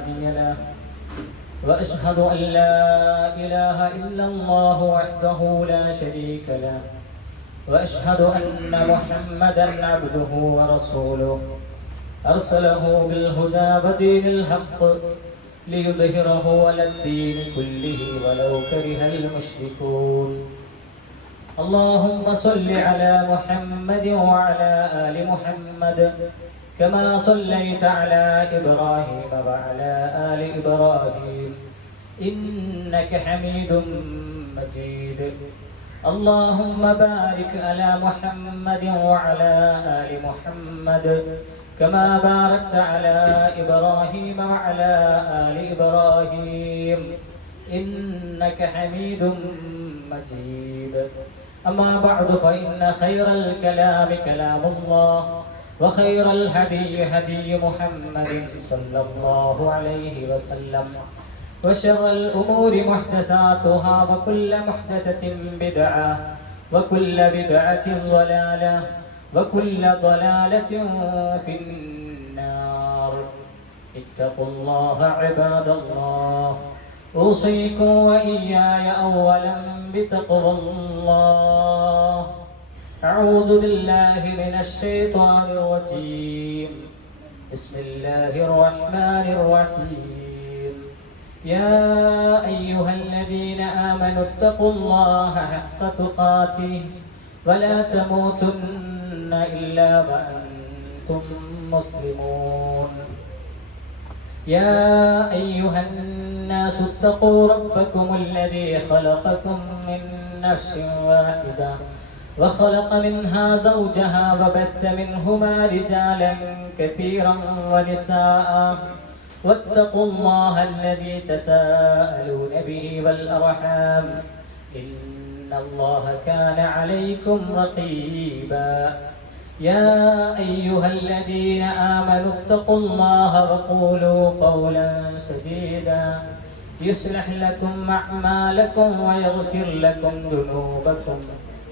هادي له وأشهد أن لا إله إلا الله وحده لا شريك له وأشهد أن محمدا عبده ورسوله أرسله بالهدى ودين الحق ليظهره على الدين كله ولو كره المشركون اللهم صل على محمد وعلى آل محمد كما صليت على إبراهيم وعلى آل إبراهيم إنك حميد مجيد اللهم بارك على محمد وعلى آل محمد كما باركت على إبراهيم وعلى آل إبراهيم إنك حميد مجيد أما بعد فإن خير الكلام كلام الله وخير الهدي هدي محمد صلى الله عليه وسلم وشر الأمور محدثاتها وكل محدثة بدعة وكل بدعة ضلالة وكل ضلالة في النار اتقوا الله عباد الله أوصيكم وإياي أولا بتقوى الله أعوذ بالله من الشيطان الرجيم بسم الله الرحمن الرحيم يا أيها الذين آمنوا اتقوا الله حق تقاته ولا تموتن إلا وأنتم مسلمون يا أيها الناس اتقوا ربكم الذي خلقكم من نفس واحدة وخلق منها زوجها وبث منهما رجالا كثيرا ونساء واتقوا الله الذي تساءلون به والأرحام إن الله كان عليكم رقيبا يا أيها الذين آمنوا اتقوا الله وقولوا قولا سديدا يصلح لكم أعمالكم ويغفر لكم ذنوبكم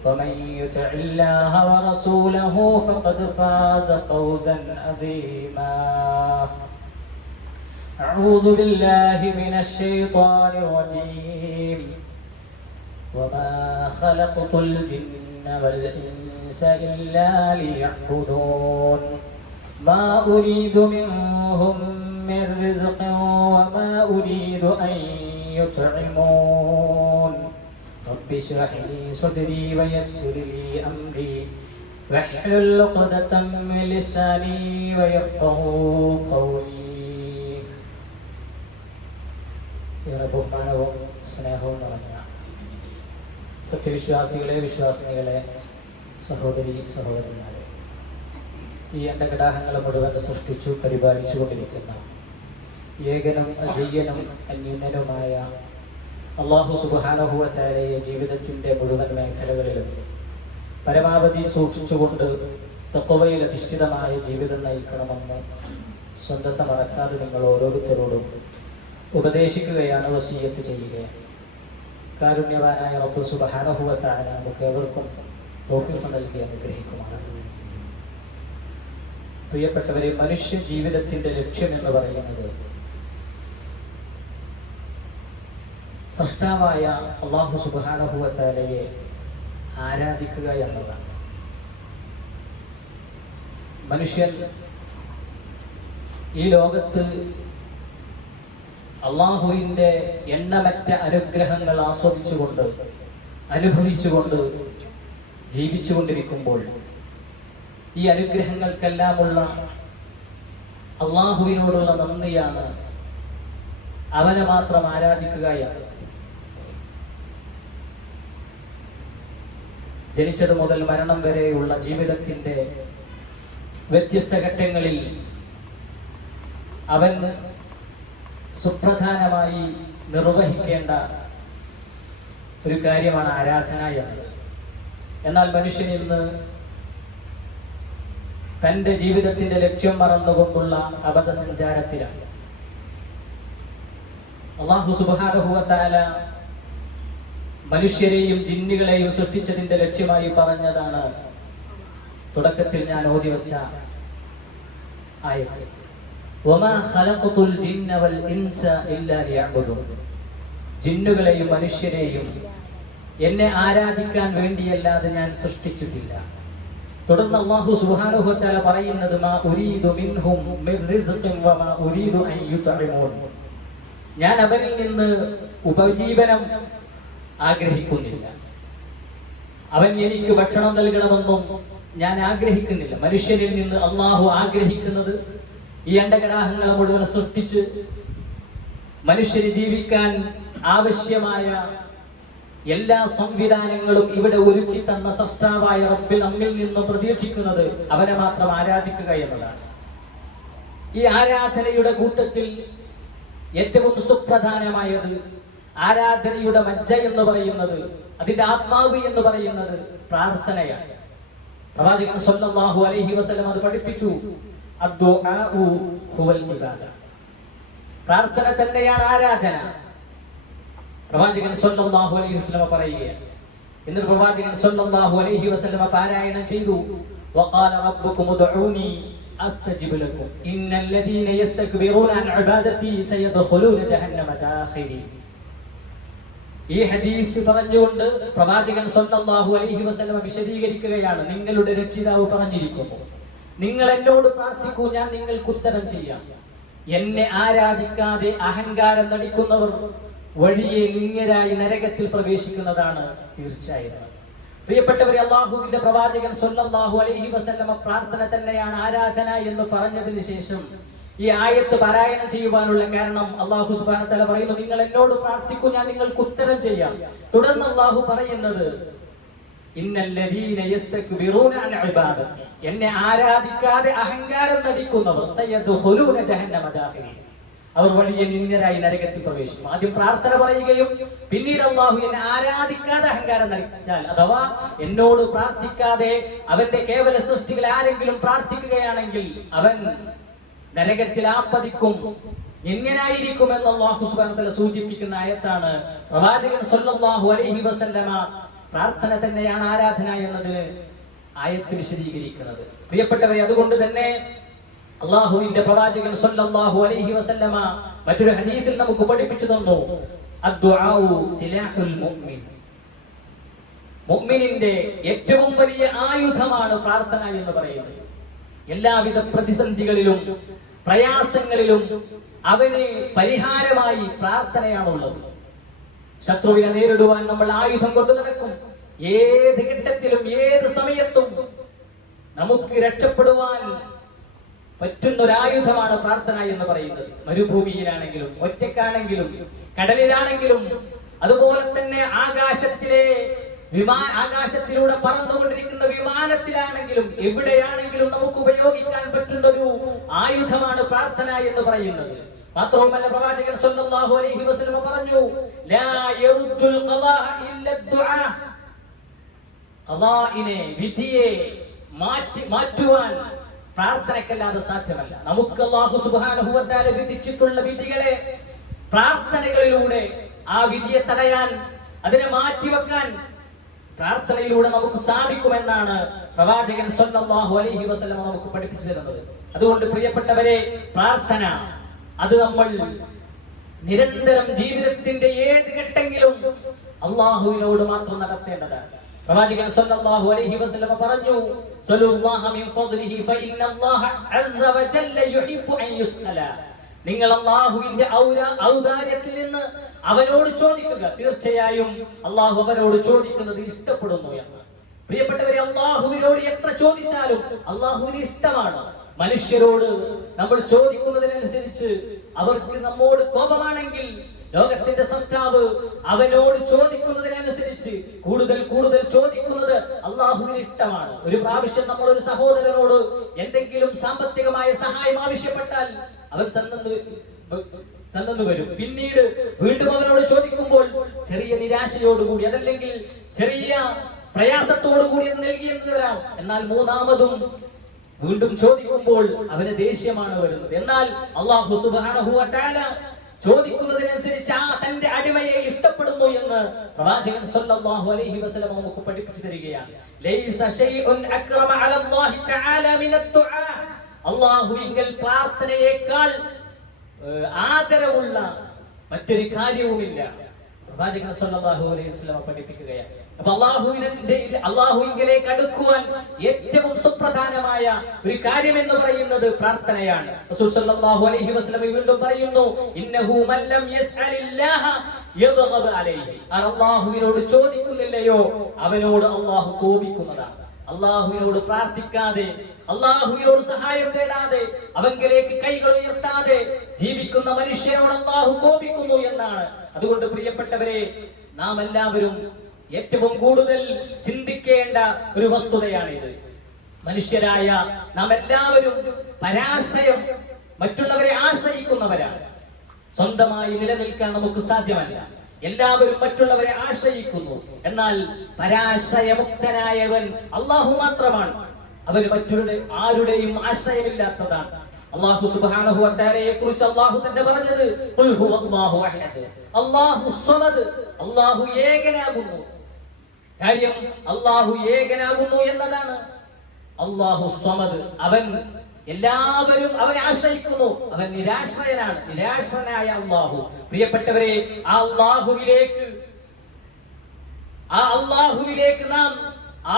ومن يطع الله ورسوله فقد فاز فوزا عظيما أعوذ بالله من الشيطان الرجيم وما خلقت الجن والإنس إلا ليعبدون ما أريد منهم من رزق وما أريد أن يطعمون رب اشرح لي صدري ويسر لي أمري واحلل عقدة من لساني ويفقهوا قولي ഏറെ ബഹുമാനവും സ്നേഹവും നിറഞ്ഞ സത്യവിശ്വാസികളെ വിശ്വാസിനികളെ സഹോദരി സഹോദരന്മാരെ ഈ അണ്ടകടാഹങ്ങളെ മുഴുവൻ സൃഷ്ടിച്ചു പരിപാലിച്ചു കൊണ്ടിരിക്കുന്ന ഏകനും അജയ്യനും അന്യൂനനുമായ അല്ലാഹു സുബ്ഹാനഹു വ തആലയെ ജീവിതത്തിൻ്റെ മുഴുവൻ മേഖലകളിലും പരമാവധി സൂക്ഷിച്ചുകൊണ്ട് തഖ്വയിൽ അധിഷ്ഠിതമായ ജീവിതം നയിക്കണമെന്ന് സ്വന്തത്തെ മറക്കാതെ നിങ്ങൾ ഓരോരുത്തരോടും ഉപദേശിക്കുകയാണ്, വസിയ്യത്ത് ചെയ്യുകയാണ്. കാരുണ്യവാനായ റബ്ബ് സുബ്ഹാനഹു വ തആല നമുക്ക് ഏവർക്കും തൗഫീഖ് നൽകി അനുഗ്രഹിക്കുമാറാകട്ടെ. പ്രിയപ്പെട്ടവരെ, മനുഷ്യ ജീവിതത്തിന്റെ ലക്ഷ്യം എന്ന് പറയുന്നത് സൃഷ്ടാവായ അല്ലാഹു സുബ്ഹാനഹു വ തആലയെ ആരാധിക്കുക എന്നതാണ്. മനുഷ്യൻ ഈ ലോകത്ത് അള്ളാഹുവിൻ്റെ എണ്ണമറ്റ അനുഗ്രഹങ്ങൾ ആസ്വദിച്ചുകൊണ്ട് അനുഭവിച്ചുകൊണ്ട് ജീവിച്ചുകൊണ്ടിരിക്കുമ്പോൾ ഈ അനുഗ്രഹങ്ങൾക്കെല്ലാമുള്ള അള്ളാഹുവിനോടുള്ള നന്ദിയാണ് അവനെ മാത്രം ആരാധിക്കുകയാണ്. ജനിച്ചത് മുതൽ മരണം വരെയുള്ള ജീവിതത്തിൻ്റെ വ്യത്യസ്ത ഘട്ടങ്ങളിൽ അവൻ സുപ്രധാനമായി നിർവഹിക്കേണ്ട ഒരു കാര്യമാണ് ആരാധന എന്നത്. എന്നാൽ മനുഷ്യൻ ഇന്ന് തൻ്റെ ജീവിതത്തിന്റെ ലക്ഷ്യം മറന്നുകൊണ്ടുള്ള അബദ്ധസഞ്ചാരത്തിലാണ്. അല്ലാഹു സുബ്ഹാനഹു വ തആല മനുഷ്യരെയും ജിന്നുകളെയും സൃഷ്ടിച്ചതിന്റെ ലക്ഷ്യമായി പറഞ്ഞതാണ് തുടക്കത്തിൽ ഞാൻ ഓതി വച്ച ആയത്ത്. വമാ ഖലഖതുൽ ജിന്ന വൽ ഇൻസ ഇല്ലാ ലിയഅ്ബുദൂൻ. ജിന്നുകളെയും മനുഷ്യരെയും എന്നെ ആരാധിക്കാൻ വേണ്ടിയല്ലാതെ ഞാൻ സൃഷ്ടിച്ചിട്ടില്ല. തുടർന്ന് അല്ലാഹു സുബ്ഹാനഹു വ തആല പറയുന്നത് മാ ഉരീദു മിൻഹും മിർ റിസ്ഖിൻ വമാ ഉരീദു അൻ യുത്ഇമൂൻ. ഞാൻ അവരിൽ നിന്ന് ഉപജീവനം ആഗ്രഹിക്കുന്നില്ല, അവൻ എനിക്ക് ഭക്ഷണം നൽകണമെന്നും ഞാൻ ആഗ്രഹിക്കുന്നില്ല. മനുഷ്യരിൽ നിന്ന് അല്ലാഹു ആഗ്രഹിക്കുന്നത് ഈ അണ്ടകടാഹങ്ങളെ മുഴുവൻ സൃഷ്ടിച്ച് മനുഷ്യന് ജീവിക്കാൻ ആവശ്യമായ എല്ലാ സംവിധാനങ്ങളും ഇവിടെ ഒരുക്കി തന്ന സൃഷ്ടാവായ റബ്ബ് നമ്മിൽ നിന്ന് പ്രതീക്ഷിക്കുന്നത് അവനെ മാത്രം ആരാധിക്കുക എന്നതാണ്. ഈ ആരാധനയുടെ കൂട്ടത്തിൽ ഏറ്റവും സുപ്രധാനമായത്, ആരാധനയുടെ മജ്ജ എന്ന് പറയുന്നത്, അതിന്റെ ആത്മാവ് എന്ന് പറയുന്നത് പ്രാർത്ഥനയാണ്. പ്രവാചകൻ സ്വല്ലല്ലാഹു അലൈഹി വസല്ലം അത് പഠിപ്പിച്ചു. അദ്ദുആഉ ഹുവൽ ഇബാദ. പ്രാർത്ഥന തന്നെയാണ് ആരാധന. പ്രവാചകൻ സ്വല്ലല്ലാഹു അലൈഹി വസല്ലം പറയുകയാണ്. എന്നിട്ട് പ്രവാചകൻ സ്വല്ലല്ലാഹു അലൈഹി വസല്ലം പാരായണം ചെയ്തു. വഖാല റബ്ബുകും ഉദ്ഉനി അസ്തജിബ് ലക്കും ഇന്നല്ലദീന യസ്തക്ബിറൂന അൻ ഇബാദതി സയദ്ഖുലൂന ജഹന്നമ ദാഖിലീൻ. ഈ ഹദീസ് പറഞ്ഞുകൊണ്ട് പ്രവാചകൻ സ്വല്ലല്ലാഹു അലൈഹി വസല്ലം വിശദീകരിക്കുകയാണ്, നിങ്ങളുടെ രക്ഷിതാവ് പറഞ്ഞിരിക്കുന്നു, നിങ്ങൾ എന്നോട് പ്രാർത്ഥിക്കൂ, ഞാൻ നിങ്ങൾക്ക് ഉത്തരം ചെയ്യാം. എന്നെ ആരാധിക്കാതെ അഹങ്കാരം നടിക്കുന്നവർ വഴിയെ നിങ്ങരായി നരകത്തിൽ പ്രവേശിക്കുന്നതാണ് തീർച്ചയായും. പ്രിയപ്പെട്ടവരെ, അല്ലാഹുവിന്റെ പ്രവാചകൻ സ്വല്ലല്ലാഹു അലൈഹി വസല്ലം പ്രാർത്ഥന തന്നെയാണ് ആരാധന എന്ന് പറഞ്ഞതിന് ശേഷം ഈ ആയത്ത് പാരായണം ചെയ്യുവാനുള്ള കാരണം അല്ലാഹു സുബ്ഹാനഹു വ തആല പറയുന്നു, നിങ്ങൾ എന്നോട് പ്രാർത്ഥിക്കൂ, ഞാൻ നിങ്ങൾക്ക് ഉത്തരം ചെയ്യാം. തുടർന്ന് അല്ലാഹു പറയുന്നത്, ഇന്നല്ലദീന യസ്തക്ബിറൂന അൻ ഇബാദതി, എന്നെ ആരാധിക്കാതെ അഹങ്കാരം നടിക്കുന്നവർ സയദ്ഖുലൂന ജഹന്നമ ദാഖിലീൻ, അവർ വഴിയെ നിന്ദരായി നരകത്തിൽ പ്രവേശിക്കും. ആദ്യം പ്രാർത്ഥന പറയുകയും പിന്നീട് അല്ലാഹു എന്നെ ആരാധിക്കാതെ അഹങ്കാരം നടിച്ചാൽ, അഥവാ എന്നോട് പ്രാർത്ഥിക്കാതെ അവന്റെ കേവല സൃഷ്ടികൾ ആരെങ്കിലും പ്രാർത്ഥിക്കുകയാണെങ്കിൽ അവൻ നരകത്തിൽ ആപ്പതിക്കും, എങ്ങനായിരിക്കും എന്ന് അല്ലാഹു സുബ്ഹാനഹു വ തആല സൂചിപ്പിക്കുന്ന ആയത്താണ് പ്രവാചകൻ സ്വല്ലല്ലാഹു അലൈഹി വസല്ലമ പ്രാർത്ഥന തന്നെയാണ് ആരാധന എന്നതിന് ആയത്ത് വിശദീകരിക്കുന്നത്. പ്രിയപ്പെട്ടവരെ, അതുകൊണ്ട് തന്നെ അല്ലാഹുവിന്റെ പ്രവാചകൻ സ്വല്ലല്ലാഹു അലൈഹി വസല്ലമ മറ്റൊരു ഹദീസിൽ നമുക്ക് പഠിപ്പിച്ചു തന്നു, അദ്ദുആഉ സിലാഹുൽ മുഅ്മിൻ. മുഅ്മിനിന്റെ ഏറ്റവും വലിയ ആയുധമാണ് പ്രാർത്ഥന എന്ന് പറയുന്നത്. എല്ലാവിധ പ്രതിസന്ധികളിലും പ്രയാസങ്ങളിലും അവന് പരിഹാരമായി പ്രാർത്ഥനയാണുള്ളത്. ശത്രുവിനെ നേരിടുവാൻ നമ്മൾ ആയുധം കൊണ്ട് നടക്കും. ഏത് ഘട്ടത്തിലും ഏത് സമയത്തും നമുക്ക് രക്ഷപ്പെടുവാൻ പറ്റുന്ന ഒരു ആയുധമാണ് പ്രാർത്ഥന എന്ന് പറയുന്നത്. മരുഭൂമിയിലാണെങ്കിലും ഒറ്റക്കാണെങ്കിലും കടലിലാണെങ്കിലും അതുപോലെ തന്നെ ആകാശത്തിലൂടെ പറന്നുകൊണ്ടിരിക്കുന്ന വിമാനത്തിലാണെങ്കിലും എവിടെയാണെങ്കിലും നമുക്ക് ഉപയോഗിക്കാൻ പറ്റുന്ന ഒരു ആയുധമാണ് പ്രാർത്ഥന എന്ന് പറയുന്നത്. മാത്രവുമല്ല, പ്രവാചകൻ സ്വല്ലല്ലാഹു അലൈഹി വസല്ലം പറഞ്ഞു, ലാ യറുദ്ദുൽ ഖദാഅ ഇല്ല ദുആ. ഖദാഇനെ, വിധിയെ മാറ്റുവാൻ പ്രാർത്ഥനയ്ക്കല്ലാതെ സാധ്യമല്ല. നമുക്ക് അല്ലാഹു സുബ്ഹാനഹു വ തആല വിധിച്ചിട്ടുള്ള വിധികളെ പ്രാർത്ഥനകളിലൂടെ ആ വിധിയെ തടയാൻ, അതിനെ മാറ്റിവെക്കാൻ പ്രാർത്ഥനയിലൂടെ നമുക്ക് സാധിക്കുമെന്നാണ് പ്രവാചകൻ സ്വല്ലല്ലാഹു അലൈഹി വസല്ലം നമുക്ക് പഠിപ്പിച്ചു തരുന്നത്. അതുകൊണ്ട് പ്രിയപ്പെട്ടവരെ, പ്രാർത്ഥന അത് നമ്മൾ നിരന്തരം ജീവിതത്തിന്റെ ഏത് ഘട്ടങ്ങളിലും അല്ലാഹുവിനോട് മാത്രം നടത്തേണ്ടതാണ്. പ്രവാചകൻ സ്വല്ലല്ലാഹു അലൈഹി വസല്ലം പറഞ്ഞു, സല്ലല്ലാഹു മിൻ ഫദ്ലിഹി ഫഇന്നല്ലാഹ അസ്സ വജല്ല യുഹിബ്ബു അൻ യുസ്അല. നിങ്ങൾ അല്ലാഹുവിന്റെ ഔദാര്യത്തിൽ നിന്ന് അവനോട് ചോദിക്കുക, തീർച്ചയായും അല്ലാഹു അവനോട് ചോദിക്കുന്നത് ഇഷ്ടപ്പെടുന്നു എന്ന്. പ്രിയപ്പെട്ടവരെ, അല്ലാഹുവിനോട് എത്ര ചോദിച്ചാലും അല്ലാഹുവിന് ഇഷ്ടമാണ്. മനുഷ്യരോട് നമ്മൾ ചോദിക്കുന്നതിനനുസരിച്ച് അവർക്ക് നമ്മോട് കോപമാണെങ്കിൽ ലോകത്തിന്റെ സൃഷ്ടാവ് അവനോട് ചോദിക്കുന്നതിനനുസരിച്ച് കൂടുതൽ കൂടുതൽ ചോദിക്കുന്നത് അല്ലാഹുവിന് ഇഷ്ടമാണ്. ഒരു പ്രാവശ്യം നമ്മൾ ഒരു സഹോദരനോട് എന്തെങ്കിലും സാമ്പത്തികമായ സഹായം ആവശ്യപ്പെട്ടാൽ അവൻ തന്നെന്ന് വരും. പിന്നീട് വീണ്ടും അവനോട് ചോദിക്കുമ്പോൾ ചെറിയ നിരാശയോടുകൂടി, അതല്ലെങ്കിൽ ചെറിയ പ്രയാസത്തോടുകൂടി നൽകിയെന്ന് വരാം. എന്നാൽ മൂന്നാമതും വീണ്ടും ചോദിക്കുമ്പോൾ അവന് ദേഷ്യമാണ് വരുന്നത്. എന്നാൽ അല്ലാഹു സുബ്ഹാനഹു വ തആല ചോദിക്കുന്നതിനനുസരിച്ച് തന്റെ അടിമയെ ഇഷ്ടപ്പെടുന്നു എന്ന് പ്രവാചകൻ സ്വല്ലല്ലാഹു അലൈഹി വസല്ലം നമുക്ക് പഠിപ്പിച്ചു തരികയാണ്. ലൈസ ശൈഉൻ അക്രമ അലല്ലാഹി തആല മിനദ് ദുആ. അള്ളാഹുവിങ്കൽ പ്രാർത്ഥനയേക്കാൾ ആദരവുള്ള മറ്റൊരു കാര്യവുമില്ല. പ്രവാചകൻ സല്ലല്ലാഹു അലൈഹി വസല്ലം പഠിപ്പിക്കുകയാണ്. അപ്പൊ അള്ളാഹുവിങ്കലേക്ക് അടുക്കുവാൻ ഏറ്റവും സുപ്രധാനമായ ഒരു കാര്യം എന്ന് പറയുന്നത് പ്രാർത്ഥനയാണ്. റസൂൽ സല്ലല്ലാഹു അലൈഹി വസല്ലം വീണ്ടും പറയുന്നു, ഇന്നഹു മൻ ലം യസ്അലില്ലാഹ യഗ്ളബ് അലൈഹി. അല്ലാഹുവിനോട് ചോദിക്കുന്നില്ലയോ അവനോട് അല്ലാഹു കോപിക്കുന്നതാണ്. അല്ലാഹുവിനോട് പ്രാർത്ഥിക്കാതെ, അല്ലാഹുവിനോട് സഹായം തേടാതെ, അവങ്കിലേക്ക് കൈകൾ ഉയർത്താതെ ജീവിക്കുന്ന മനുഷ്യനോട് അല്ലാഹു കോപിക്കുന്നു എന്നാണ്. അതുകൊണ്ട് പ്രിയപ്പെട്ടവരെ, നാം എല്ലാവരും ഏറ്റവും കൂടുതൽ ചിന്തിക്കേണ്ട ഒരു വസ്തുതയാണിത്. മനുഷ്യരായ നാം എല്ലാവരും പരാശയം, മറ്റുള്ളവരെ ആശ്രയിക്കുന്നവരാണ്. സ്വന്തമായി നിലനിൽക്കാൻ നമുക്ക് സാധ്യമല്ല. എല്ലാവരും മറ്റുള്ളവരെ ആശ്രയിക്കുന്നു. എന്നാൽ പരാശയമുക്തനായവൻ അല്ലാഹു മാത്രമാണ്. അവന് മറ്റുള്ള ആരുടെയും ആശ്രയമില്ലാത്തതാണ്. അല്ലാഹു സുബ്ഹാനഹു വ തആലയെ കുറിച്ച് അല്ലാഹു തന്നെ പറഞ്ഞത്, ഖുൽ ഹുവല്ലാഹു അഹദ്, അല്ലാഹു സ്വമദ്, അല്ലാഹു ഏകനാകുന്നു. കാര്യം അല്ലാഹു ഏകനാകുന്നു എന്നതാണ്. അല്ലാഹു സ്വമദ്, അവൻ എല്ലാവരും അവനെ ആശ്രയിക്കുന്നു. അവൻ നിരാശ്രയനാണ്, നിരാശ്രയനായ അല്ലാഹു. പ്രിയപ്പെട്ടവരെ, ആ അല്ലാഹുവിലേക്ക് നാം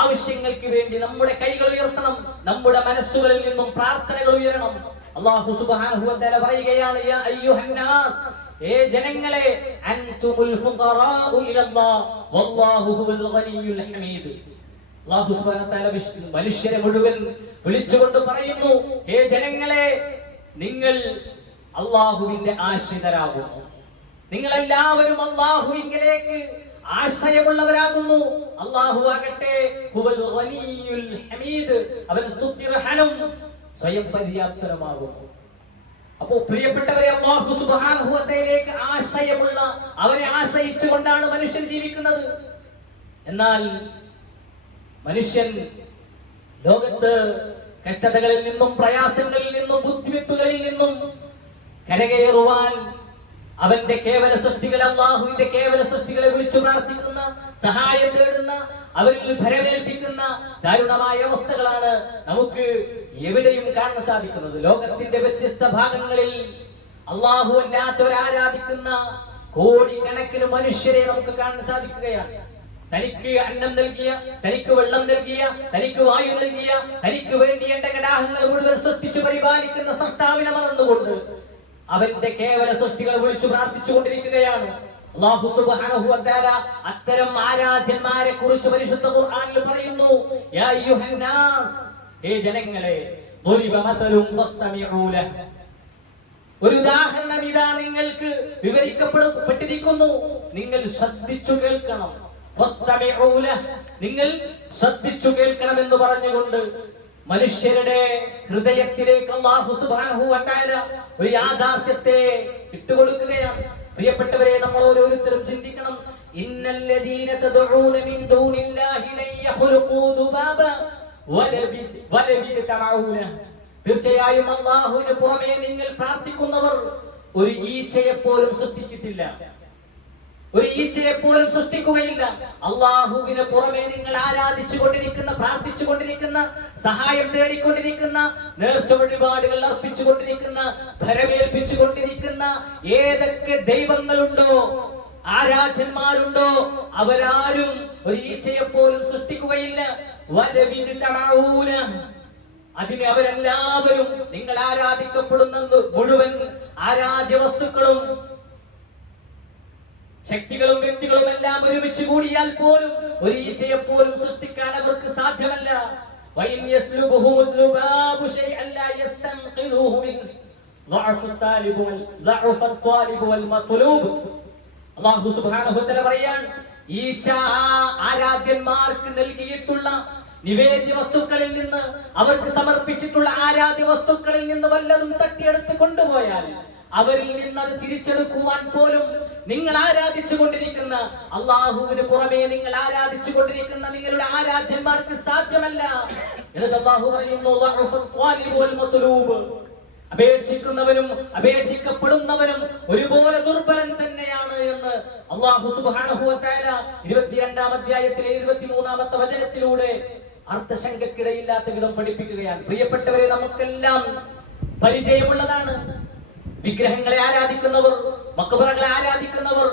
ആവശ്യങ്ങൾക്ക് വേണ്ടി നമ്മുടെ കൈകൾ ഉയർത്തണം. നമ്മുടെ മനസ്സുകളിൽ നിന്നും പ്രാർത്ഥനകൾ ഉയരണം. അല്ലാഹു സുബ്ഹാനഹു വ തആല പറയുകയാണ്, യാ അയ്യുഹന്നാസ്, ഏ ജനങ്ങളെ, അൻതുമുൽ ഫുഖറാഉ ഇലല്ലാഹ് വല്ലാഹു ഹുവൽ ഗനിയ്യുൽ ഹമീദ്. അല്ലാഹു സുബ്ഹാനഹു വ തആല മനുഷ്യരെ മുഴുവൻ വിളിച്ചുകൊണ്ട് പറയുന്നു, ഹേ ജനങ്ങളെ, നിങ്ങൾ അല്ലാഹുവിന്റെ ആശ്രിതരാകുന്നു. നിങ്ങൾ എല്ലാവരും അല്ലാഹുവിലേക്ക് ആശ്രയമുള്ളവരാകുന്നു. അല്ലാഹു ആകട്ടെ ഹുവൽ ഗനിയ്യുൽ ഹമീദ്, അവൻ സ്തുത്യർഹനും സ്വയം പര്യാപ്തനുമാകുന്നു. അപ്പോൾ പ്രിയപ്പെട്ടവരെ, അല്ലാഹു സുബ്ഹാനഹു വ തആലയിലേക്ക് ആശ്രയമുള്ള, അവരെ ആശ്രയിച്ചുകൊണ്ടാണ് മനുഷ്യൻ ജീവിക്കുന്നത്. എന്നാൽ മനുഷ്യൻ ലോകത്ത് കഷ്ടതകളിൽ നിന്നും, പ്രയാസങ്ങളിൽ നിന്നും, ബുദ്ധിമുട്ടുകളിൽ നിന്നും കരകയറുവാൻ അവന്റെ കേവല സൃഷ്ടികളെ, അല്ലാഹുവിന്റെ കേവല സൃഷ്ടികളെ വിളിച്ചു പ്രാർത്ഥിക്കുന്ന, സഹായം തേടുന്ന, അവരിൽ ഭരമേൽപ്പിക്കുന്ന ദാരുണമായ അവസ്ഥകളാണ് നമുക്ക് എവിടെയും കാണാൻ സാധിക്കുന്നത്. ലോകത്തിന്റെ വ്യത്യസ്ത ഭാഗങ്ങളിൽ അല്ലാഹു അല്ലാത്തവരെ ആരാധിക്കുന്ന കോടിക്കണക്കിന് മനുഷ്യരെ നമുക്ക് കാണാൻ സാധിക്കുകയാണ്. തനിക്ക് അന്നം നൽകിയ, തനിക്ക് വെള്ളം നൽകിയ, തനിക്ക് വായു നൽകിയ, തനിക്ക് വേണ്ടി എന്റെ കടാഹങ്ങൾ മുഴുവൻ സൃഷ്ടിച്ചു പരിപാലിക്കുന്ന സൃഷ്ടാവിനെ മറന്നുകൊണ്ട് അവന്റെ കേവല സൃഷ്ടികളെ വിളിച്ചു പ്രാർത്ഥിച്ചു കൊണ്ടിരിക്കുകയാണ്. അല്ലാഹു സുബ്ഹാനഹു വ തആല അത്തരം ആരാധ്യന്മാരെ കുറിച്ച് പരിശുദ്ധ ഖുർആനിൽ പറയുന്നു, യാ അയ്യുഹന്നാസ്, ഹേ ജനങ്ങളെ, ദുരിബ മതലും ഫസ്തമിഊ ലഹ്. ഒരു ഉദാഹരണം ഇതാ നിങ്ങൾക്ക് വിവരിക്കപ്പെട്ടിരിക്കുന്നു, നിങ്ങൾ ശ്രദ്ധിച്ചു കേൾക്കണം. ഫസ്തമിഊ ലഹ്, നിങ്ങൾ ശ്രദ്ധിച്ചു കേൾക്കണം എന്ന് പറഞ്ഞുകൊണ്ട് മനുഷ്യരുടെ ഹൃദയത്തിലേക്ക് അല്ലാഹു സുബ്ഹാനഹു വ തആല ഒരു യാഥാർത്ഥ്യത്തെ ഇട്ടുകൊടുക്കുകയാണ്. പ്രിയപ്പെട്ടവരെ, നമ്മൾ ഓരോരുത്തരും ചിന്തിക്കണം. ഇന്നല്ലദീന തദഊന മിൻ ദൂനില്ലാഹി ലൻ യഖ്ലുഖൂ ദുബാബ വലബിജ്തമഊ ലഹ്. തീർച്ചയായും അല്ലാഹുവിന് പുറമെ നിങ്ങൾ പ്രാർത്ഥിക്കുന്നവർ ഒരു ഈച്ചയെ പോലും സൃഷ്ടിച്ചിട്ടില്ല, ഒരു ഈച്ചയെ പോലും സൃഷ്ടിക്കുകയില്ല. അല്ലാഹുവിന് പുറമെ നിങ്ങൾ ആരാധിച്ചു കൊണ്ടിരിക്കുന്ന, പ്രാർത്ഥിച്ചു കൊണ്ടിരിക്കുന്ന, സഹായം തേടിക്കൊണ്ടിരിക്കുന്ന, നേർച്ച വഴിപാടുകൾ അർപ്പിച്ചു കൊണ്ടിരിക്കുന്ന, ഭരമേൽപ്പിച്ചു കൊണ്ടിരിക്കുന്ന ഏതൊക്കെ ദൈവങ്ങളുണ്ടോ, ആരാധന്മാരുണ്ടോ, അവരാരും ഒരു ഈച്ചയെ പോലും സൃഷ്ടിക്കുകയില്ല. അതിന് അവരെല്ലാവരും, നിങ്ങൾ ആരാധിക്കപ്പെടുന്ന മുഴുവൻ ആരാധ്യ വസ്തുക്കളും, ശക്തികളും വ്യക്തികളും എല്ലാം ഒരുമിച്ച് കൂടിയാൽ പോലും ഒരു ഈച്ചയെ പോലും സൃഷ്ടിക്കാൻ അവർക്ക് സാധ്യമല്ല. അല്ലാഹു സുബ്ഹാനഹു വ തആല പറയാൻ, ഈച്ച ആരാധ്യന്മാർക്ക് നൽകിയിട്ടുള്ള നിവേദ്യ വസ്തുക്കളിൽ നിന്ന്, അവർക്ക് സമർപ്പിച്ചിട്ടുള്ള ആരാധ്യ വസ്തുക്കളിൽ നിന്ന് വല്ലതും തട്ടിയെടുത്ത് കൊണ്ടുപോയാൽ അവരിൽ നിന്ന് അത് തിരിച്ചെടുക്കുവാൻ പോലും നിങ്ങൾ ആരാധിച്ചു കൊണ്ടിരിക്കുന്ന അല്ലാഹുവിന് പുറമെ നിങ്ങൾ ആരാധിച്ചു കൊണ്ടിരിക്കുന്ന നിങ്ങളുടെ ആരാധ്യന്മാർക്ക് സാധ്യമല്ല. എന്നിട്ട് അല്ലാഹു പറയുന്നു, അപേക്ഷിക്കുന്നവനും അപേക്ഷിക്കപ്പെടുന്നവനും ഒരുപോലെ ദുർബലൻ തന്നെയാണ് എന്ന് അല്ലാഹു സുബ്ഹാനഹു വ തആല 22-ാം അധ്യായത്തിലെ 23-ാമത്തെ വചനത്തിലൂടെ അർത്ഥശങ്കക്കിടയില്ലാത്ത വിധം പഠിപ്പിക്കുകയാണ്. പ്രിയപ്പെട്ടവരെ, നമുക്കെല്ലാം പരിചയമുള്ളതാണ്. വിഗ്രഹങ്ങളെ ആരാധിക്കുന്നവർ, മക്ബറകളെ ആരാധിക്കുന്നവർ,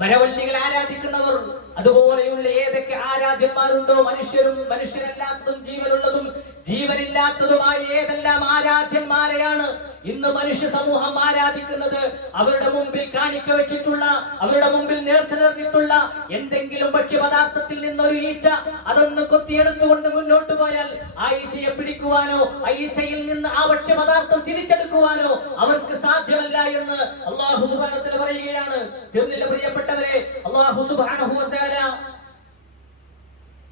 മരവള്ളികളെ ആരാധിക്കുന്നവർ, അതുപോലെയുള്ള ഏതൊക്കെ ആരാധ്യന്മാരുണ്ടോ, മനുഷ്യരും മനുഷ്യരല്ലാത്തതും ജീവനുള്ളതും ജീവനില്ലാത്തതുമായ ഏതെല്ലാം ആരാധ്യന്മാരെയാണ് ഇന്ന് മനുഷ്യ സമൂഹം ആരാധിക്കുന്നത്. അവരുടെ മുമ്പിൽ കാണിക്ക വെച്ചിട്ടുള്ള, അവരുടെ മുമ്പിൽ നേർച്ച നേർന്നിട്ടുള്ള എന്തെങ്കിലും ഭക്ഷ്യപദാർത്ഥത്തിൽ നിന്നൊരു ഈച്ച അതൊന്ന് കൊത്തിയെടുത്തുകൊണ്ട് മുന്നോട്ട് പോയാൽ ആ ഈച്ചയെ പിടിക്കുവാനോ ആ ഈച്ചയിൽ നിന്ന് ആ ഭക്ഷ്യപദാർത്ഥം തിരിച്ചെടുക്കുവാനോ അവർക്ക് സാധ്യമല്ല എന്ന് അല്ലാഹു സുബ്ഹാനഹു വ തആല പറയുകയാണ്. തീർന്നില്ല പ്രിയപ്പെട്ടവരെ, അല്ലാഹു സുബ്ഹാനഹു വ തആല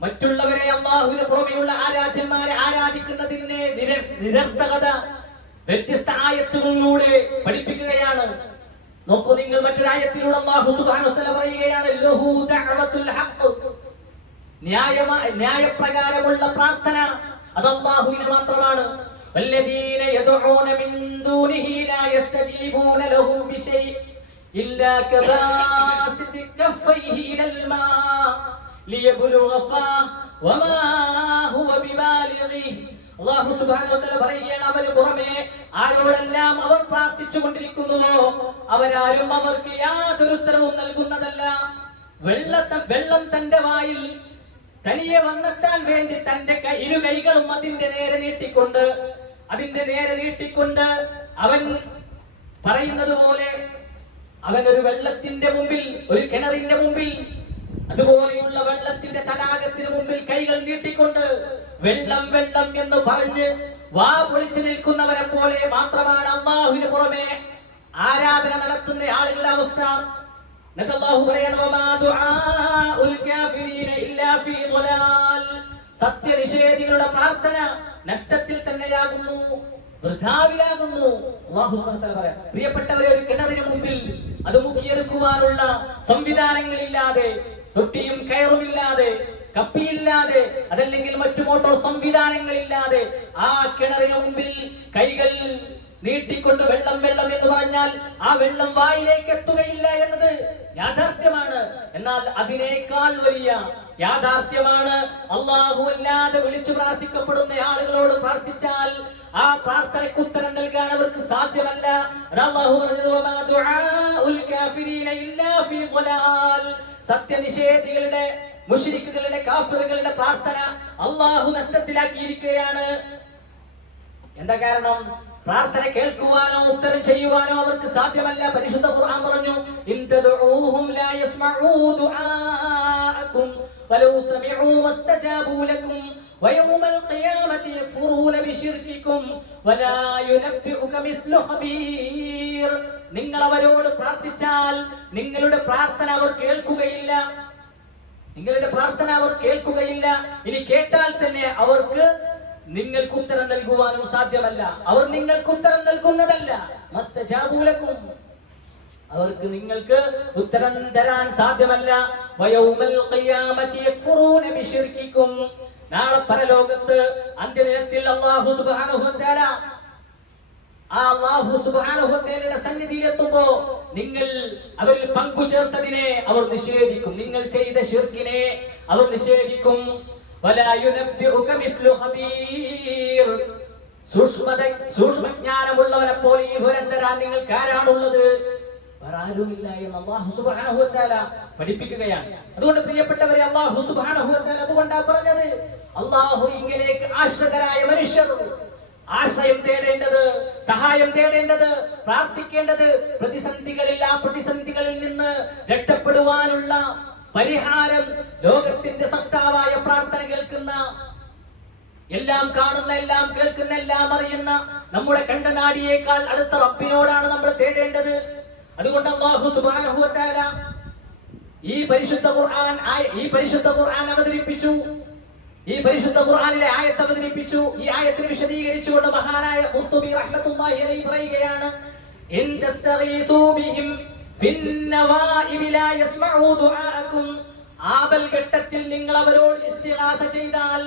മറ്റുള്ളവരെ അല്ലാഹുവിന് പുറമെയുള്ള ആരാധ്യന്മാരെ ആരാധിക്കുന്നതിന്റെ നിരർത്ഥകത വ്യത്യസ്ത ആയത്തുകളിലൂടെ പഠിപ്പിക്കുകയാണ്. നോക്കൂ നിങ്ങൾ, മറ്റൊരായത്തിലൂടെ അല്ലാഹു സുബ്ഹാനഹു വ തആല പറയുകയാണ്, ലഹു ദഅവത്തുൽ ഹഖ്, ന്യായപ്രകാരമുള്ള പ്രാർത്ഥന അത് അല്ലാഹുവിന് മാത്രമാണ്. വല്ലദീന യദഊന മിൻ ദൂനിഹി ലാ യസ്തജീബൂന ലഹും ബിശൈഇ ഇല്ലാ കബാസിതി കഫൈഹി ഇലൽ മാ ലിയബ്ലുഗ ഫാഹ് വമാ ഹുവ ബിബാലിഗിഹി. അല്ലാഹു സുബ്ഹാനഹു വ തആല പറയുകയാണ്, അവന് പുറമെ ആരോടെല്ലാം അവർ പ്രാർത്ഥിച്ചു കൊണ്ടിരിക്കുന്നുവോ അവരാരും അവർക്ക് യാതൊരു ഉത്തരവും നൽകുന്നതല്ല. വെള്ളം തന്റെ വായിൽ തനിയെ വന്നെത്താൻ വേണ്ടി തന്റെ ഇരു കൈകളും അതിന്റെ നേരെ നീട്ടിക്കൊണ്ട് അവൻ പറയുന്നത് പോലെ അവൻ ഒരു വെള്ളത്തിന്റെ മുമ്പിൽ, ഒരു കിണറിന്റെ മുമ്പിൽ, അതുപോലെയുള്ള വെള്ളത്തിന്റെ തടാകത്തിന് മുമ്പിൽ കൈകൾ നീട്ടിക്കൊണ്ട് വെള്ളം വെള്ളം എന്ന് പറഞ്ഞ് വാ പൊളിച്ചു നിൽക്കുന്നവരെ പോലെ മാത്രമാണ് അല്ലാഹുവിന് പുറമെ ആരാധന നടത്തുന്ന ആളുകളുടെ അവസ്ഥ. സത്യനിഷേധികളുടെ പ്രാർത്ഥന നഷ്ടത്തിൽ തന്നെയാകുന്നു, വൃഥാവിലാകുന്നു. പ്രിയപ്പെട്ടവരെ, ഒരു കിണറിന് മുമ്പിൽ അത് മുക്കിയെടുക്കുവാനുള്ള സംവിധാനങ്ങളില്ലാതെ, തൊട്ടിയും കയറുമില്ലാതെ, കപ്പിയില്ലാതെ, അതല്ലെങ്കിൽ മറ്റു മോട്ടോർ സംവിധാനങ്ങളില്ലാതെ ആ കിണറിന് മുമ്പിൽ കൈകൾ നീട്ടിക്കൊണ്ട് വെള്ളം വെള്ളം എന്ന് പറഞ്ഞാൽ ആ വെള്ളം വായിലേക്ക് എത്തുകയില്ല എന്നത് യാഥാർത്ഥ്യമാണ്. എന്നാൽ അതിനേക്കാൾ വലിയ യാഥാർത്ഥ്യമാണ് അല്ലാഹു അല്ലാതെ വിളിച്ചു പ്രാർത്ഥിക്കപ്പെടുന്ന ആളുകളോട് പ്രാർത്ഥിച്ചാൽ ആ പ്രാർത്ഥനയ്ക്ക് ഉത്തരം നൽകാൻ അവർക്ക് സാധ്യമല്ല. അല്ലാഹു പറഞ്ഞു, വമാ ദുആഉൽ കാഫിരീന ഇല്ലാ ഫീ ളലാൽ. സത്യനിഷേധികളുടെ, മുശ്രിക്കുകളുടെ, കാഫിറുകളുടെ പ്രാർത്ഥന അല്ലാഹു നഷ്ടത്തിലാക്കിയിരിക്കുകയാണ്. എന്താ കാരണം? പ്രാർത്ഥന കേൾക്കുവാനോ ഉത്തരം ചെയ്യുവാനോ അവർക്ക് സാധ്യമല്ല. പരിശുദ്ധ ഖുർആൻ പറഞ്ഞു, ഇൻ തദഊഹും ലാ യസ്മഊ ദുആഅകും വലൗ സമിഊ മസ്തജാബൂ ലക്കും വയൗമൽ ഖിയാമത്തി യക്ഫുറൂന ബിശിർകികും വലാ യുനബ്ബിഉക മിസ്ലു ഖബീർ. നിങ്ങൾ അവരോട് പ്രാർത്ഥിച്ചാൽ നിങ്ങളുടെ പ്രാർത്ഥന അവർ കേൾക്കുകയില്ല. ഇനി കേട്ടാൽ തന്നെ അവർക്ക് നിങ്ങൾക്ക് ഉത്തരം നൽകുവാനും സാധ്യമല്ല. അവർ നിങ്ങൾക്ക് ഉത്തരം നൽകുന്നതല്ല. മസ്തജാബൂലക്കും, അവർക്ക് നിങ്ങൾക്ക് ഉത്തരം തരാൻ സാധ്യമല്ല. വയൗമൽ ഖിയാമത്തി യക്ഫുറൂന ബിശിർകികും. നാളെ പരലോകത്ത് അന്ത്യദിനത്തിൽ അല്ലാഹു സുബ്ഹാനഹു വ തആല അല്ലാഹുവിന്റെ സന്നിധിയിലെത്തുമ്പോ നിങ്ങൾ അവരിൽ പങ്കുചേർത്തതിനെ അവർ നിഷേധിക്കും. നിങ്ങൾ ചെയ്ത ശിർക്കിനെ അവർ നിഷേധിക്കും. സൂക്ഷ്മജ്ഞാനമുള്ളവരെ പോലെ ഈ ഫലം തരാൻ നിങ്ങൾക്ക് ആരാണുള്ളത്? ആരുമില്ല എന്ന് അല്ലാഹു സുബ്ഹാനഹു വ തആല പഠിപ്പിക്കുകയാണ്. അതുകൊണ്ട് പ്രിയപ്പെട്ടവരെ, അല്ലാഹു സുബ്ഹാനഹു വ തആല അതുകൊണ്ടാ പറഞ്ഞത്, അല്ലാഹു ഇങ്ങനെയൊക്കെ ആശ്രിതരായ മനുഷ്യർ ആശ്രയം തേടേണ്ടത്, സഹായം തേടേണ്ടത്, പ്രാർത്ഥിക്കേണ്ടത് പ്രതിസന്ധികളിൽ, ആ പ്രതിസന്ധികളിൽ നിന്ന് രക്ഷപ്പെടുവാനുള്ള പരിഹാരം ലോകത്തിന്റെ സത്താവായ പ്രാർത്ഥന കേൾക്കുന്ന, എല്ലാം കാണുന്ന, എല്ലാം കേൾക്കുന്ന, എല്ലാം അറിയുന്ന നമ്മുടെ കണ്ടനാടിയേക്കാൾ അടുത്ത റബ്ബിനോടാണ് നമ്മൾ തേടേണ്ടത്. അതുകൊണ്ട് അല്ലാഹു സുബ്ഹാനഹു വ തആല ഈ പരിശുദ്ധ ഖുർആൻ അവതരിപ്പിച്ചു. ഈ പരിശുദ്ധ ഖുർആനിലെ ആയത്ത് അവതരിപ്പിച്ചു. ഈ ആയത്തിനെ വിശദീകരിച്ചുകൊണ്ട് മഹാനായ ഖുർത്തുബി റഹ്മത്തുള്ളാഹി അലൈഹി പറയുകയാണ്, ഇൻ തസ്തഗീതു ബിഹിം ഫിന്നവാഇബി ലാ യസ്മഉ ദുആഅകും. ആപൽ ഘട്ടത്തിൽ നിങ്ങൾ അവരോട് ഇസ്തിഗാസ ചെയ്താൽ,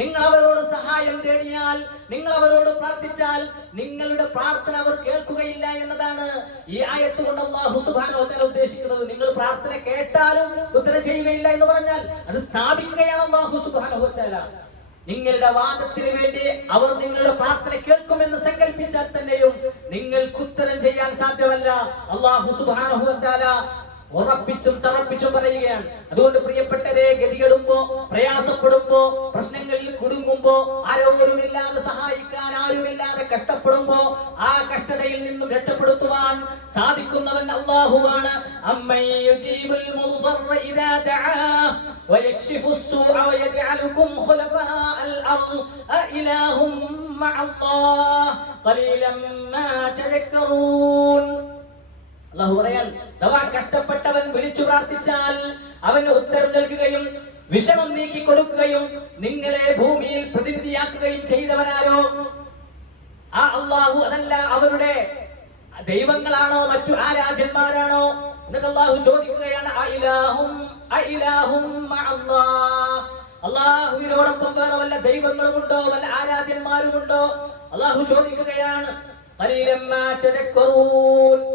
നിങ്ങൾ അവരോട് സഹായം തേടിയാൽ, നിങ്ങൾ അവരോട് പ്രാർത്ഥിച്ചാൽ നിങ്ങളുടെ പ്രാർത്ഥന അവർ കേൾക്കുകയില്ല എന്നതാണ് ഈ ആയത്ത് കൊണ്ട് അല്ലാഹു സുബ്ഹാനഹു വ തആല ഉദ്ദേശിക്കുന്നത്. നിങ്ങൾ പ്രാർത്ഥന കേട്ടാലും ഉത്തരം ചെയ്യുകയില്ല എന്ന് പറഞ്ഞാൽ അത് സ്ഥാപിക്കുകയാണ് അല്ലാഹു സുബ്ഹാനഹു വ തആല. നിങ്ങളുടെ വാദത്തിന് വേണ്ടി അവർ നിങ്ങളുടെ പ്രാർത്ഥന കേൾക്കുമെന്ന് സങ്കല്പിച്ചാൽ തന്നെയും നിങ്ങൾക്ക് ഉത്തരം ചെയ്യാൻ സാധ്യമല്ല. അല്ലാഹു സുബ്ഹാനഹു വ തആല ഉറപ്പിച്ചും തറപ്പിച്ചും പറയുകയാണ്. അതുകൊണ്ട് പ്രിയപ്പെട്ടവരെ, ഗതികെടുമ്പോ, പ്രയാസപ്പെടുമ്പോ, പ്രശ്നങ്ങളിൽ കുടുങ്ങുമ്പോ, ആരോരുമില്ലാതെ സഹായിക്കാൻ ആരുമില്ലാതെ കഷ്ടപ്പെടുമ്പോ ആ കഷ്ടതയിൽ നിന്നും രക്ഷപ്പെടുത്തുവാൻ സാധിക്കുന്നവൻ അല്ലാഹുവാണ്. അമ്മൻ യുജീബുൽ മുദ്ദറ ഇദാ ദഅാഹു വയക്ഷിഫുസ് സൂഅ വയജഅലുകും ഖുലഫാഅൽ അർദ് അഇലാഹും മഅല്ലാഹ് ഖലീലൻ മാ തദക്കറൂൻ. അല്ലാഹു പറയാൻ, അഥവാ കഷ്ടപ്പെട്ടവൻ വിളിച്ചു പ്രാർത്ഥിച്ചാൽ അവന് ഉത്തരം നൽകുകയും വിഷമം നീക്കി കൊടുക്കുകയും നിങ്ങളെ ഭൂമിയിൽ പ്രതിനിധിയാക്കുകയും ചെയ്തവനാരോ ആ അല്ലാഹു. അതല്ല അവരുടെ ദൈവങ്ങളാണോ മറ്റു ആരാധ്യന്മാരാണോ എന്നൊക്കെ അല്ലാഹു ചോദിക്കുകയാണ്. അല്ലാഹുവിനോടൊപ്പം വേറെ വല്ല ദൈവങ്ങളുമുണ്ടോ, വല്ല ആരാധ്യന്മാരുമുണ്ടോ? അല്ലാഹു ചോദിക്കുകയാണ്.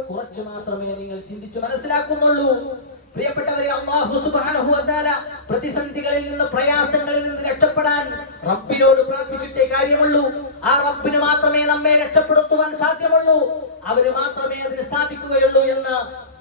കുറച്ചു മാത്രമേ നിങ്ങൾ ചിന്തിച്ചു മനസ്സിലാക്കുന്നുള്ളൂ. പ്രിയപ്പെട്ടവരെ, അല്ലാഹു സുബ്ഹാനഹു വ തആല പ്രതിസന്ധികളിൽ നിന്ന്, പ്രയാസങ്ങളിൽ നിന്ന് രക്ഷപ്പെടാൻ റബ്ബിനോട് പ്രാർത്ഥിച്ചിട്ടേ കാര്യമുള്ളൂ. ആ റബ്ബിന് മാത്രമേ നമ്മെ രക്ഷപ്പെടുത്തുവാൻ സാധ്യമുള്ളൂ. അവന് മാത്രമേ അതിന് സാധിക്കുകയുള്ളൂ എന്ന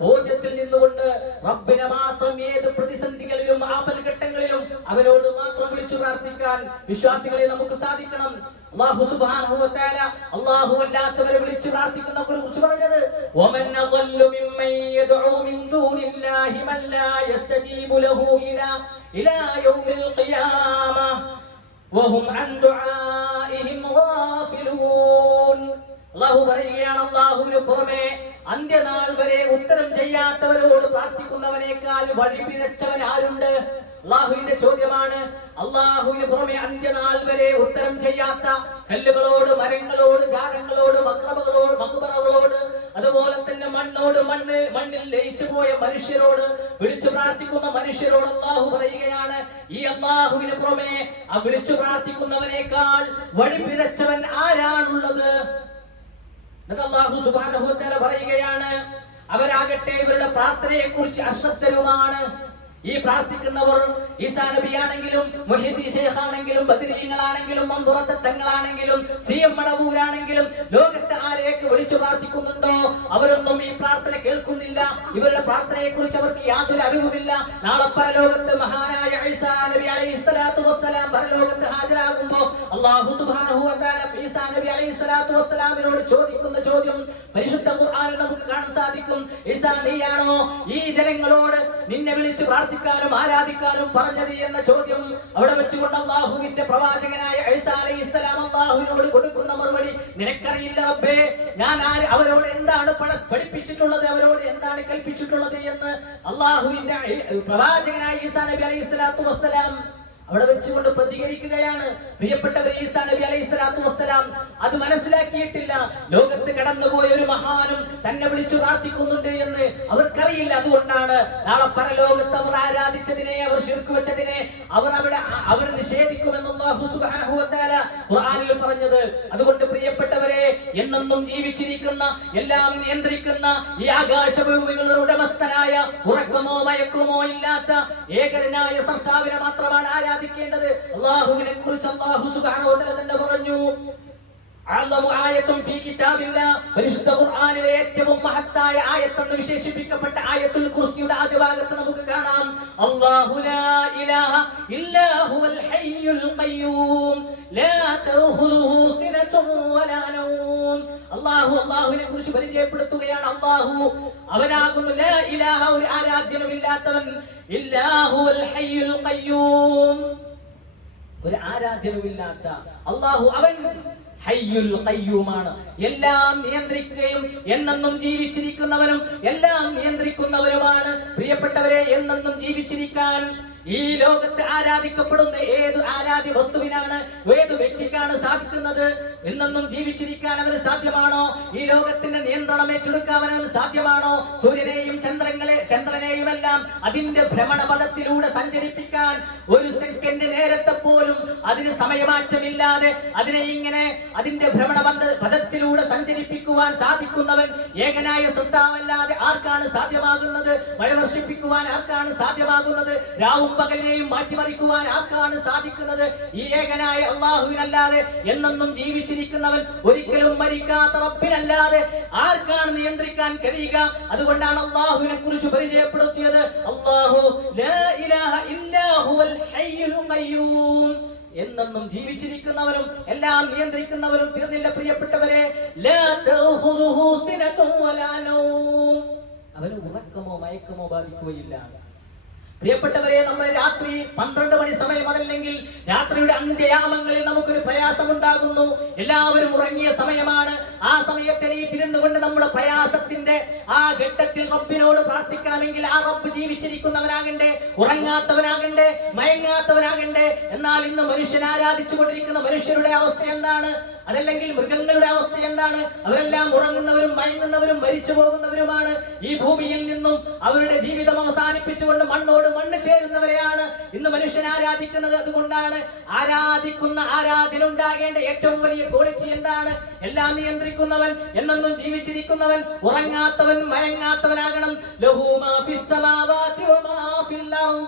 ബോധ്യത്തിൽ നിന്നുകൊണ്ട് റബ്ബിനെ മാത്രം ഏത് പ്രതിസന്ധികളിലും ആപൽഘട്ടങ്ങളിലും അവനോട് മാത്രം വിളിച്ചു പ്രാർത്ഥിക്കാൻ വിശ്വാസികളെ നമുക്ക് സാധിക്കണം. അല്ലാഹു സുബ്ഹാനഹു വ തആല അല്ലാഹു അല്ലാത്തവരെ വിളിച്ചു പ്രാർത്ഥിക്കുന്നവരെ കുറിച്ച് പറഞ്ഞത്, വമൻ അദല്ലു മിമ്മൻ യദ്ഉ മിൻ ദൂനില്ലാഹി മൻ ലാ യസ്തജീബു ലഹു ഇലാ യൗമിൽ ഖിയാമ വഹും അൻ ദുആഇഹിം ഗാഫിലൂൻ. അല്ലാഹു പറയുകയാണ്, അല്ലാഹുവിന് പുറമെ അന്ത്യനാൾ വരെ ഉത്തരം ചെയ്യാത്തവരോട് പ്രാർത്ഥിക്കുന്നവനേക്കാൾ വഴിപിഴച്ചവൻ ആരുണ്ട്? അല്ലാഹുവിന്റെ ചോദ്യമാണ്. അല്ലാഹുവിന് പുറമെ അന്ത്യനാൾ വരെ ഉത്തരം ചെയ്യാത്ത കല്ലുകളോട്, മരങ്ങളോട്, ജാതങ്ങളോട്, മക്ബറകളോട്, അതുപോലെ തന്നെ മണ്ണിൽ ലയിച്ചു പോയ മനുഷ്യരോട്, വിളിച്ചു പ്രാർത്ഥിക്കുന്ന മനുഷ്യരോട് അല്ലാഹു പറയുകയാണ്, ഈ അല്ലാഹുവിന് പുറമെ ആ വിളിച്ചു പ്രാർത്ഥിക്കുന്നവനേക്കാൾ വഴിപിഴച്ചവൻ ആരാണുള്ളത്? അല്ലാഹു സുബ്ഹാനഹു വ തആല പറയുകയാണ്, അവരാകട്ടെ ഇവരുടെ പ്രാർത്ഥനയെ കുറിച്ച് അശ്രദ്ധരുമാണ്. ഈ പ്രാർത്ഥിക്കുന്നവർ ഈസാ നബിയാണെങ്കിലും, മുഹ്യിദ്ദീൻ ശൈഖാണെങ്കിലും, ബദരീങ്ങളാണെങ്കിലും, മമ്പുറത്തെ തങ്ങളാണെങ്കിലും, സിഎം മടവൂരാണെങ്കിലും, ലോകത്തെ ആരെയൊക്കെ വിളിച്ചു പ്രാർത്ഥിക്കുന്നുണ്ടോ അവരൊന്നും ഈ പ്രാർത്ഥന കേൾക്കുന്നില്ല. ഇവരുടെ പ്രാർത്ഥനയെ കുറിച്ച് അവർക്ക് യാതൊരു അറിവുമില്ല. നാളെ പരലോകത്ത് മഹാനായ ഈസാ നബി അലൈഹിസ്സലാത്തു വസ്സലാം പരലോകത്ത് ഹാജരാകുമ്പോ അല്ലാഹു സുബ്ഹാനഹു വ തആല ഈസാ നബി അലൈഹിസ്സലാത്തു വസ്സലാമിനോട് ചോദിക്കുന്ന ചോദ്യം പരിശുദ്ധ ഖുർആനിൽ നമുക്ക് കാണാൻ സാധിക്കും. ഈസാ, നീയാണോ ഈ ജനങ്ങളോട് നിന്നെ വിളിച്ചു പ്രാർത്ഥിക്കാനും ആരാധിക്കാനും പറഞ്ഞത് എന്ന ചോദ്യം അവിടെ വെച്ചുകൊണ്ട് അല്ലാഹുവിന്റെ പ്രവാചകനായ ഈസാ അലൈഹിസ്സലാം അല്ലാഹുവിനോട് കൊടുക്കുന്ന മറുപടി, നിനക്കറിയില്ല റബ്ബേ, ഞാൻ അവരോട് എന്താണ് പഠിപ്പിച്ചിട്ടുള്ളത്, അവരോട് എന്താണ് കൽപ്പിച്ചിട്ടുള്ളത് എന്ന് അല്ലാഹുവിന്റെ പ്രവാചകനായ ഈസാ നബി അലൈഹിസ്സലാത്തു വസ്സലാം അവിടെ വെച്ചുകൊണ്ട് പ്രതികരിക്കുകയാണ്. പ്രിയപ്പെട്ടവർ, ഈസാ നബി അലൈഹിസ്സലാത്തു വസ്സലാം അത് മനസ്സിലാക്കിയിട്ടില്ല. ലോകത്ത് കടന്നുപോയ ഒരു മഹാനും തന്നെ വിളിച്ചു പ്രാർത്ഥിക്കുന്നുണ്ട് എന്ന് അവർക്കറിയില്ല. അതുകൊണ്ടാണ് നാളെ പരലോകത്ത് അവർ ആരാധിച്ചതിനെ, അവർ ശിർക്ക് വെച്ചതിനെ അവർ നിഷേധിക്കുമെന്ന് അല്ലാഹു സുബ്ഹാനഹു വ തആല ഖുർആനിൽ പറഞ്ഞത്. അതുകൊണ്ട് പ്രിയപ്പെട്ടവരെ, എന്നെന്നും ജീവിച്ചിരിക്കുന്ന, എല്ലാം നിയന്ത്രിക്കുന്ന, ഈ ആകാശഭൂമികളുടെ ഉടമസ്ഥനായ, ഉറക്കമോ മയക്കമോ ഇല്ലാത്ത ഏകനായ സൃഷ്ടാവിനെ മാത്രമാണ് ആരാധിക്കേണ്ടത്. അല്ലാഹുവിനെ കുറിച്ച് അല്ലാഹു സുബ്ഹാനഹു വ തആല തന്നെ പറഞ്ഞു, അഅ്ലമു ആയത്തുൻ ഫീ കിതാബില്ലാഹ്, പരിശുദ്ധ ഖുർആനിലെ ഏറ്റവും മഹത്തായ ആയത്തെന്ന് വിശേഷിപ്പിക്കപ്പെട്ട ആയത്തുൽ കുർസിയുടെ ആദ്യ ഭാഗത്ത് നമുക്ക് കാണാം, അല്ലാഹു ലാ ഇലാഹ ഇല്ലാ ഹുവൽ ഹയ്യുൽ ഖയ്യൂം ലാ തഖുലുഹു സിനതുൻ വലാ നൗം. അല്ലാഹുവിനെ കുറിച്ച് പരിചയപ്പെടുത്തുകയാണ്. അല്ലാഹു അവനാകുന്നു ലാ ഇലാഹ, ഒരു ആരാധ്യനുമില്ലാത്തവൻ, ഇല്ലാ ഹുവൽ ഹയ്യുൽ ഖയ്യൂം, ഒരു ആരാധ്യനുമില്ലാത്ത അല്ലാഹു അവൻ ഹയ്യുൽ ഖയ്യൂമാണ്, എല്ലാം നിയന്ത്രിക്കുകയും എന്നെന്നും ജീവിച്ചിരിക്കുന്നവനും എല്ലാം നിയന്ത്രിക്കുന്നവനുമാണ്. പ്രിയപ്പെട്ടവരെ, എന്നെന്നും ജീവിച്ചിരിക്കാൻ ഈ ലോകത്ത് ആരാധിക്കപ്പെടുന്ന ഏത് ആരാധ്യ വസ്തുവിനാണ്, ഏത് വ്യക്തിക്കാണ് സാധിക്കുന്നത്? എന്നെന്നും ജീവിച്ചിരിക്കാൻ അവന് സാധ്യമാണോ? ഈ ലോകത്തിന്റെ നിയന്ത്രണം ഏറ്റെടുക്കാൻ അവന് സാധ്യമാണോ? സൂര്യനെയും ചന്ദ്രനെയും ചലനയുമെല്ലാം അതിന്റെ ഭ്രമണപഥത്തിലൂടെ സഞ്ചരിപ്പിക്കാൻ ഒരു സെക്കൻഡ് നേരത്തെ പോലും അതിന് സമയമാറ്റമില്ലാതെ അതിനെ ഇങ്ങനെ അതിന്റെ ഭ്രമണപഥത്തിലൂടെ സഞ്ചരിപ്പിക്കുവാൻ സാധിക്കുന്നവൻ ഏകനായ സൃഷ്ടാവല്ലാതെ ആർക്കാണ് സാധ്യമാകുന്നത്? മഴ വർഷിപ്പിക്കുവാൻ ആർക്കാണ് സാധ്യമാകുന്നത്? രാവും പകലിനെയും മാറ്റിമറിക്കുവാൻ ആർക്കാണ് സാധിക്കുന്നത്? ഈ ഏകനായ അല്ലാഹുവിനല്ലാതെ എന്നെന്നും ജീവിച്ചിരിക്കുന്നവൻ, ഒരിക്കലും മരിക്കാത്ത റബ്ബിനല്ലാതെ ആർക്കാണ് നിയന്ത്രിക്കാൻ കഴിയുക? അതുകൊണ്ടാണ് അല്ലാഹുവിനെ കുറിച്ച് പരിചയപ്പെടുത്തിയത് അല്ലാഹു ലാ ഇലാഹ ഇല്ലാ ഹുവൽ ഹയ്യുൽ ഖയ്യൂം. എന്നെന്നും ജീവിച്ചിരിക്കുന്നവരും എല്ലാം നിയന്ത്രിക്കുന്നവരും തീർന്നില്ല പ്രിയപ്പെട്ടവരെ. ലാ തഖുദുഹു സിനതും വലാ നൗം. അവന് ഉറക്കമോ മയക്കമോ ബാധിക്കുകയില്ല. പ്രിയപ്പെട്ടവരെ, നമ്മൾ രാത്രി 12 മണി സമയം അതല്ലെങ്കിൽ രാത്രിയുടെ അന്ത്യയാമങ്ങളിൽ നമുക്കൊരു പ്രയാസമുണ്ടാകുന്നു. എല്ലാവരും ഉറങ്ങിയ സമയമാണ്. ആ സമയത്ത് എണീറ്റിരുന്നു കൊണ്ട് നമ്മുടെ പ്രയാസത്തിന്റെ ആ ഘട്ടത്തിൽ റബ്ബിനോട് പ്രാർത്ഥിക്കണമെങ്കിൽ ആ റബ്ബ് ജീവിച്ചിരിക്കുന്നവനാകണ്ടേ, ഉറങ്ങാത്തവനാകണ്ടേ, മയങ്ങാത്തവനാകണ്ടേ. എന്നാൽ ഇന്ന് മനുഷ്യൻ ആരാധിച്ചു കൊണ്ടിരിക്കുന്ന മനുഷ്യരുടെ അവസ്ഥ എന്താണ്? അതല്ലെങ്കിൽ മൃഗങ്ങളുടെ അവസ്ഥ എന്താണ്? അവരെല്ലാം ഉറങ്ങുന്നവരും മയങ്ങുന്നവരും മരിച്ചു പോകുന്നവരുമാണ്. ഈ ഭൂമിയിൽ നിന്നും അവരുടെ ജീവിതം അവസാനിപ്പിച്ചുകൊണ്ട് മണ്ണോട് മണ്ണ് ചേരുന്നവരെയാണ് ഇന്ന് മനുഷ്യൻ ആരാധിക്കുന്നത്. അതുകൊണ്ടാണ് ആരാധിക്കുന്ന ആരാധനുണ്ടാകേണ്ട ഏറ്റവും വലിയ ക്വാളിറ്റി എന്താണ്? എല്ലാം നിയന്ത്രിക്കുന്നവൻ, എന്നെന്നും ജീവിച്ചിരിക്കുന്നവൻ, ഉറങ്ങാത്തവൻ, മയങ്ങാത്തവനാകണം. ലഹു മാ ഫിസ് സമാവാതി വമാ ഫിൽ അർദ്.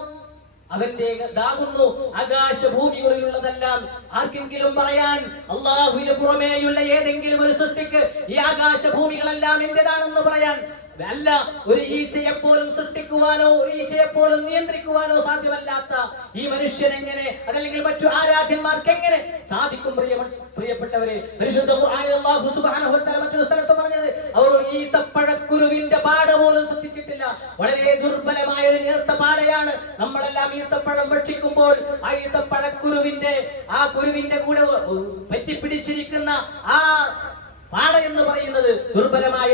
അവന്റേതാകുന്നു ആകാശഭൂമികളിലുള്ളതെല്ലാം. ആർക്കെങ്കിലും പറയാൻ അല്ലാഹുവിന് പുറമേയുള്ള ഏതെങ്കിലും ഒരു സൃഷ്ടിക്ക് ഈ ആകാശഭൂമികളെല്ലാം എന്റേതാണെന്ന് പറയാൻ അല്ല. ഒരു ഈച്ചയെപ്പോലും സൃഷ്ടിക്കുവാനോ ഒരു ഈച്ചയെപ്പോലും നിയന്ത്രിക്കുവാനോ സാധ്യമല്ലാത്ത ഈ മനുഷ്യൻ എങ്ങനെ, അതല്ലെങ്കിൽ മറ്റു ആരാധ്യന്മാർക്ക് എങ്ങനെ സാധിക്കും? പ്രിയപ്പെട്ടവരെ, പരിശുദ്ധ ഖുർആനിൽ അല്ലാഹു സുബ്ഹാനഹു വ തആല മറ്റൊരു സ്ഥലത്ത് പറഞ്ഞത് അവർ ഈത്തപ്പഴക്കുരുവിന്റെ പാട പോലും സൃഷ്ടിച്ചിട്ടില്ല. വളരെ ദുർബലമായ ഒരു നേർത്ത പാടയാണ്. നമ്മളെല്ലാം ഈത്തപ്പഴം ഭക്ഷിക്കുമ്പോൾ ആ ഈത്തപ്പഴക്കുരുവിന്റെ ആ കുരുവിന്റെ കൂടെ പറ്റിപ്പിടിച്ചിരിക്കുന്ന ആ പാട എന്ന് പറയുന്നത് ദുർബലമായ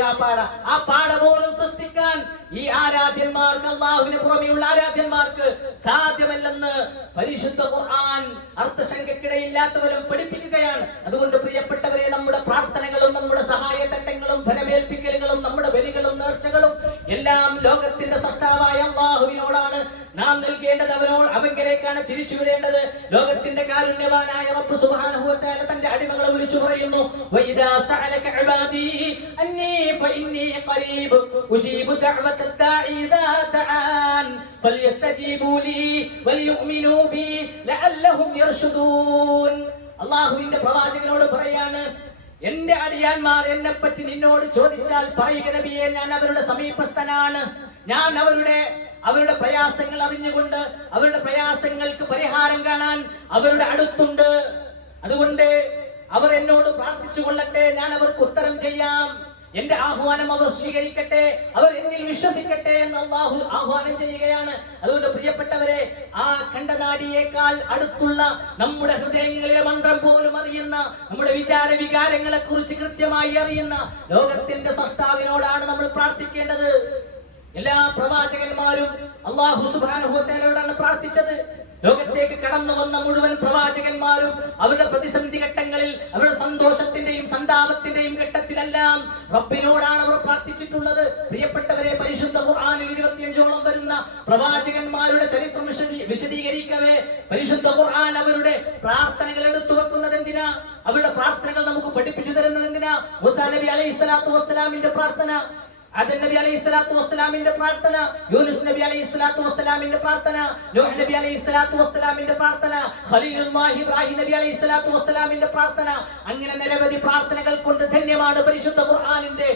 ആ പാട പോലും സൃഷ്ടിക്കാൻ ഈ ആരാധ്യന്മാർക്ക്, അല്ലാഹുവിന് പുറമെയുള്ള ആരാധ്യന്മാർക്ക് സാധ്യമല്ലെന്ന് പരിശുദ്ധ ഖുർആൻ അർത്ഥശങ്കയ്ക്കിടയില്ലാത്തവരും പഠിപ്പിക്കുകയാണ്. അതുകൊണ്ട് പ്രിയപ്പെട്ടവരെ, നമ്മുടെ പ്രാർത്ഥനകളും നമ്മുടെ സഹായത്തട്ടങ്ങളും ഫലമേൽപ്പിക്കലുകളും നമ്മുടെ ബലികളും നേർച്ചകളും എല്ലാം ലോകത്തിന്റെ സൃഷ്ടാവായ അല്ലാഹുവിനോടാണ് നാം നൽകേണ്ടത്. അവങ്കിലേക്കാണ് തിരിച്ചുവിടേണ്ടത്. ലോകത്തിന്റെ കാരുണ്യവാനായ റബ്ബ് സുബ്ഹാനഹു വ തആല തന്റെ അടിമകളെ വിളിച്ചു പറയുന്നു, വഇദാ സഅലക ഇബാദി അന്നി ഫഇന്നി ഖരീബ് ഉജീബു ദഅവത ദാഇ ഇദാ ദഅൻ ഫൽയസ്തജീബു ലി വൽയുഅ്മിനൂ ബി ലഅല്ലഹും യർഷുദൂൻ. അല്ലാഹുവിന്റെ പ്രവാചകനോട് പറയാണ്, എന്റെ അടിയാന്മാർ എന്നെ പറ്റി നിന്നോട് ചോദിച്ചാൽ പറയുക നബിയെ, ഞാൻ അവരുടെ സമീപസ്ഥനാണ്. ഞാൻ അവരുടെ പ്രയാസങ്ങൾ അറിഞ്ഞുകൊണ്ട് അവരുടെ പ്രയാസങ്ങൾക്ക് പരിഹാരം കാണാൻ അവരുടെ അടുത്തുണ്ട്. അതുകൊണ്ട് അവർ എന്നോട് പ്രാർത്ഥിച്ചു കൊള്ളട്ടെ, ഞാൻ അവർക്ക് ഉത്തരം ചെയ്യാം. എന്റെ ആഹ്വാനം അവർ സ്വീകരിക്കട്ടെ, അവർ എന്നിൽ വിശ്വസിക്കട്ടെ എന്ന് അല്ലാഹു ആഹ്വാനം ചെയ്യുകയാണ്. അതുകൊണ്ട് പ്രിയപ്പെട്ടവരെ, ആ കണ്ടനാടിയേക്കാൾ അടുത്തുള്ള നമ്മുടെ ഹൃദയങ്ങളിലെ മന്ത്രം പോലും അറിയുന്ന, നമ്മുടെ വിചാര വികാരങ്ങളെ കുറിച്ച് കൃത്യമായി അറിയുന്ന ലോകത്തിന്റെ സൃഷ്ടാവിനോടാണ് നമ്മൾ പ്രാർത്ഥിക്കേണ്ടത്. എല്ലാ പ്രവാചകന്മാരും അല്ലാഹു സുബ്ഹാനഹു വ തആലയോടാണ് പ്രാർത്ഥിച്ചത്. ലോകത്തേക്ക് കടന്നു വന്ന മുഴുവൻ പ്രവാചകന്മാരും അവരുടെ പ്രതിസന്ധി ഘട്ടങ്ങളിൽ, അവരുടെ സന്തോഷത്തിന്റെയും സന്താപത്തിന്റെയും ഘട്ടത്തിലെല്ലാം റബ്ബിനോടാണ് അവർ പ്രാർത്ഥിച്ചിട്ടുള്ളത്. പ്രിയപ്പെട്ടവരെ, പരിശുദ്ധ ഖുർആനിൽ 25ഓളം വരുന്ന പ്രവാചകന്മാരുടെ ചരിത്രം വിശദീകരിക്കവേ പരിശുദ്ധ ഖുർആൻ അവരുടെ പ്രാർത്ഥനകൾ എടുത്തു വെക്കുന്നത് എന്തിനാ? അവരുടെ പ്രാർത്ഥനകൾ നമുക്ക് പഠിപ്പിച്ചു തരുന്നത് എന്തിനാ? മൂസാ നബി അലൈഹിസ്സലാത്തു വസ്സലാമിന്റെ പ്രാർത്ഥന, ആദം നബി അലൈഹിസ്സലാത്തു വസ്സലാമിന്റെ പ്രാർത്ഥന, യൂനുസ് നബി അലൈഹിസ്സലാത്തു വസ്സലാമിന്റെ പ്രാർത്ഥന, നൂഹ് നബി അലൈഹിസ്സലാത്തു വസ്സലാമിന്റെ പ്രാർത്ഥന, ഖലീലുല്ലാഹി ഇബ്രാഹിം നബി അലൈഹിസ്സലാത്തു വസ്സലാമിന്റെ പ്രാർത്ഥന. അങ്ങനെ നിരവധി പ്രാർത്ഥനകൾ കൊണ്ട് ധന്യമാണ് പരിശുദ്ധ ഖുർആനിന്റെ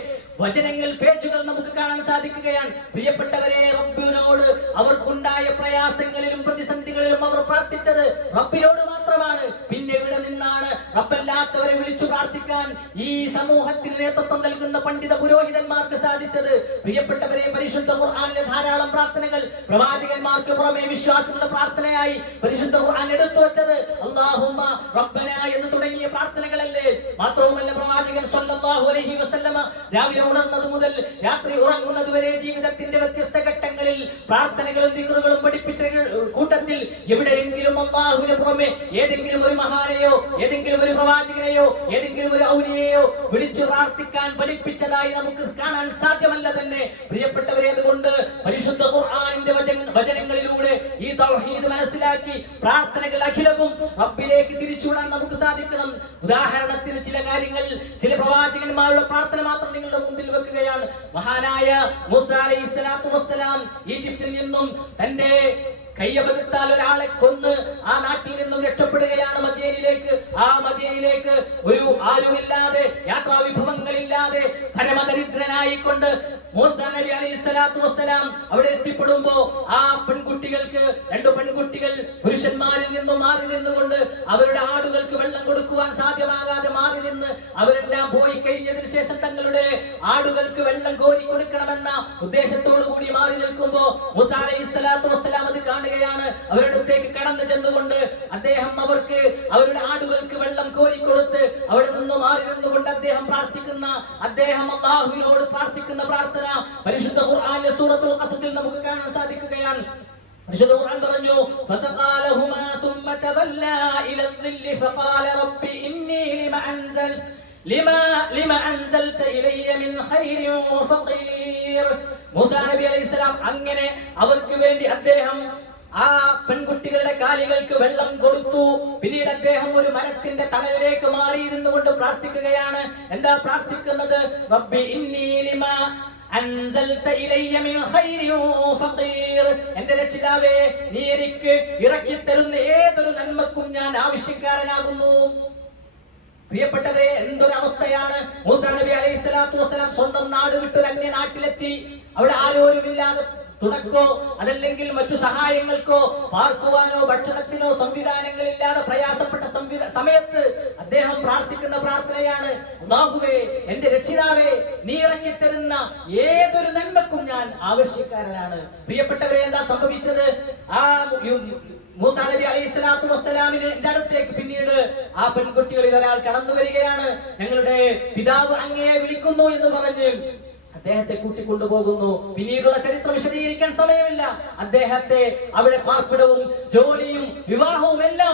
വചനങ്ങൾ, പേജുകൾ നമുക്ക് കാണാൻ സാധിക്കുകയാണ്. പ്രിയപ്പെട്ടവരെ, റബ്ബിനോട് അവർക്കുണ്ടായ പ്രയാസങ്ങളിലും പ്രതിസന്ധികളിലും അവർ പ്രാർത്ഥിച്ചത് റബ്ബിനോട് മാത്രമാണ്. പിന്നെ ഇവിടെ നിന്നാണ് റബ്ബല്ലാത്തവരെ വിളിച്ചു പ്രാർത്ഥിക്കാൻ ഈ സമൂഹത്തിന് നേതൃത്വം നൽകുന്ന പണ്ഡിത പുരോഹിതന്മാർക്ക് സാധിച്ചത്? പ്രിയപ്പെട്ടവരെ, പരിശുദ്ധ ഖുർആനിലെ ധാരാളം പ്രാർത്ഥനകൾ പ്രവാചകന്മാർക്ക് പുറമെ വിശ്വാസികളുടെ പ്രാർത്ഥനയായി പരിശുദ്ധ ഖുർആൻ എടുത്തു വച്ചത് അല്ലാഹുമ്മ റബ്ബന എന്ന് തുടങ്ങിയ പ്രാർത്ഥനകളല്ലേ? മാത്രവുമല്ല, പ്രവാചകൻ സ്വല്ലല്ലാഹു അലൈഹി വസല്ലമ രാവിലെ ഉണർന്നത് മുതൽ രാത്രി ഉറങ്ങുന്നത് വരെ ജീവിതത്തിന്റെ വ്യത്യസ്ത ഘട്ടങ്ങളിൽ പ്രാർത്ഥനകളും ദിക്റുകളും പഠിപ്പിച്ച കൂട്ടത്തിൽ എവിടെയെങ്കിലും അല്ലാഹുവിന് പുറമെ ഏതെങ്കിലും ഒരു മഹാനെയോ ഏതെങ്കിലും ഒരു പ്രവാചകനെയോ ഏതെങ്കിലും ഒരു ഔലിയെയോ വിളിച്ചു പ്രാർത്ഥിക്കാൻ പഠിപ്പിച്ചതായി നമുക്ക് കാണാൻ സാധ്യമല്ല തന്നെ. പ്രിയപ്പെട്ടവരെ, അതുകൊണ്ട് പരിശുദ്ധ മനസ്സിലാക്കി പ്രാർത്ഥനകൾ അഖിലവും റബ്ബിലേക്ക് തിരിച്ചുവിടാൻ നമുക്ക് സാധിക്കണം. ഉദാഹരണത്തിന് ചില കാര്യങ്ങൾ, ചില പ്രവാചകന്മാരുടെ പ്രാർത്ഥന മാത്രം നിങ്ങളുടെ മുമ്പിൽ വെക്കുകയാണ്. മഹാനായ മൂസ അലൈഹിസ്സലാത്തു വസ്സലാം ഈജിപ്തിൽ നിന്നും തന്റെ കയ്യബദ്ധത്താൽ ഒരാളെ കൊന്ന് ആ നാട്ടിൽ നിന്നും രക്ഷപ്പെടുകയാണ് മദീനയിലേക്ക്. ആ മദീനയിലേക്ക് ഒരു ആരുമില്ലാതെ, യാത്രാ വിഭവങ്ങളില്ലാതെ, പരമദരിദ്രനായിക്കൊണ്ട് മൂസ നബി അലൈഹിസ്സലാത്തു വസ്സലാം അവിടെ എത്തിപ്പെടുമ്പോ ആ പെൺകുട്ടികൾക്ക്, 2 പെൺകുട്ടികൾ പുരുഷന്മാരിൽ നിന്നും മാറി നിന്നുകൊണ്ട് അവരുടെ ആടുകൾക്ക് വെള്ളം കൊടുക്കുവാൻ സാധ്യമാകാതെ മാറി നിന്ന് അവരെല്ലാം പോയി കഴിഞ്ഞതിന് ശേഷം തങ്ങളുടെ ആടുകൾക്ക് വെള്ളം കോരി കൊടുക്കണമെന്ന ഉദ്ദേശത്തോടു കൂടി മാറി നിൽക്കുമ്പോ മൂസ അലൈഹിസ്സലാത്തു വസ്സലാം അത് കാണുകയാണ്. അവരുടെ അടുത്തേക്ക് കടന്നു ചെന്നുകൊണ്ട് അദ്ദേഹം അവർക്ക് അവരുടെ ആടുകൾക്ക് വെള്ളം കോരിക്കൊടുത്ത് അവിടെ നിന്ന് മാറി നിന്നുകൊണ്ട് അദ്ദേഹം അല്ലാഹുവിനോട് പ്രാർത്ഥിക്കുന്ന പ്രാർത്ഥന പരിശുദ്ധ ഖുർആനിലെ സൂറത്തുൽ ഖസസിൽ നമുക്ക് കാണാൻ സാധിക്കുകയാണ്. പരിശുദ്ധ ഖുർആൻ പറഞ്ഞു, ഫസഖാലഹുമാ ثم تولى الى الظل فقال رب اني لما انزلت الي من خير فقير. മൂസ നബി അലൈഹിസ്സലാം അങ്ങനെ അവർക്ക് വേണ്ടി അദ്ദേഹം ആ പെൺകുട്ടികളുടെ കാലുകൾക്ക് വെള്ളം കൊടുത്തു. പിന്നീട് അദ്ദേഹം ഒരു മരത്തിന്റെ തണലിലേക്ക് മാറിയിരുന്നു കൊണ്ട് പ്രാർത്ഥിക്കുകയാണ്. എന്താ പ്രാർത്ഥിക്കുന്നത്? റബ്ബി ഇന്നി ലിമാ അൻസൽത ഇലയ്യ മിൻ ഖൈരിൻ ഫഖീർ. എന്റെ രക്ഷിതാവേ, നീ എനിക്ക് ഇറക്കി തരുന്ന ഏതൊരു നന്മക്കും ഞാൻ ആവശ്യക്കാരനാകുന്നു. പ്രിയപ്പെട്ടവരെ, എന്തൊരു അവസ്ഥയാണ്! മൂസ നബി അലൈഹിസ്സലാത്തു വസ്സലാം സ്വന്തം നാട് വിട്ട് അന്യ നാട്ടിലെത്തി. അവിടെ ആരോരുമില്ലാതെ തുണക്കോ അതല്ലെങ്കിൽ മറ്റു സഹായങ്ങൾക്കോ പാർക്കുവാനോ ഭക്ഷണത്തിനോ സംവിധാനങ്ങളില്ലാതെ പ്രയാസപ്പെട്ട സമയത്ത് അദ്ദേഹം പ്രാർത്ഥിക്കുന്ന പ്രാർത്ഥനയാണ്, അല്ലാഹുവേ, എന്റെ രക്ഷിതാവേ, നീ ഇറക്കി തരുന്ന ഏതൊരു നന്മക്കും ഞാൻ ആവശ്യക്കാരനാണ്. പ്രിയപ്പെട്ടവരെ, എന്താ സംഭവിച്ചത്? ആ മൂസ നബി അലൈഹിസ്സലാത്തു വസ്സലാമിന്റെ അടുത്തേക്ക് പിന്നീട് ആ പെൺകുട്ടികളിൽ ഒരാൾ കടന്നു വരികയാണ്. ഞങ്ങളുടെ പിതാവ് അങ്ങയെ വിളിക്കുന്നു എന്ന് പറഞ്ഞ് അദ്ദേഹത്തെ കൂട്ടിക്കൊണ്ടുപോകുന്നു. പിന്നീടുള്ള ചരിത്രം വിശദീകരിക്കാൻ സമയമില്ല. അദ്ദേഹത്തെ അവിടെ പാർപ്പിടവും ജോലിയും വിവാഹവും എല്ലാ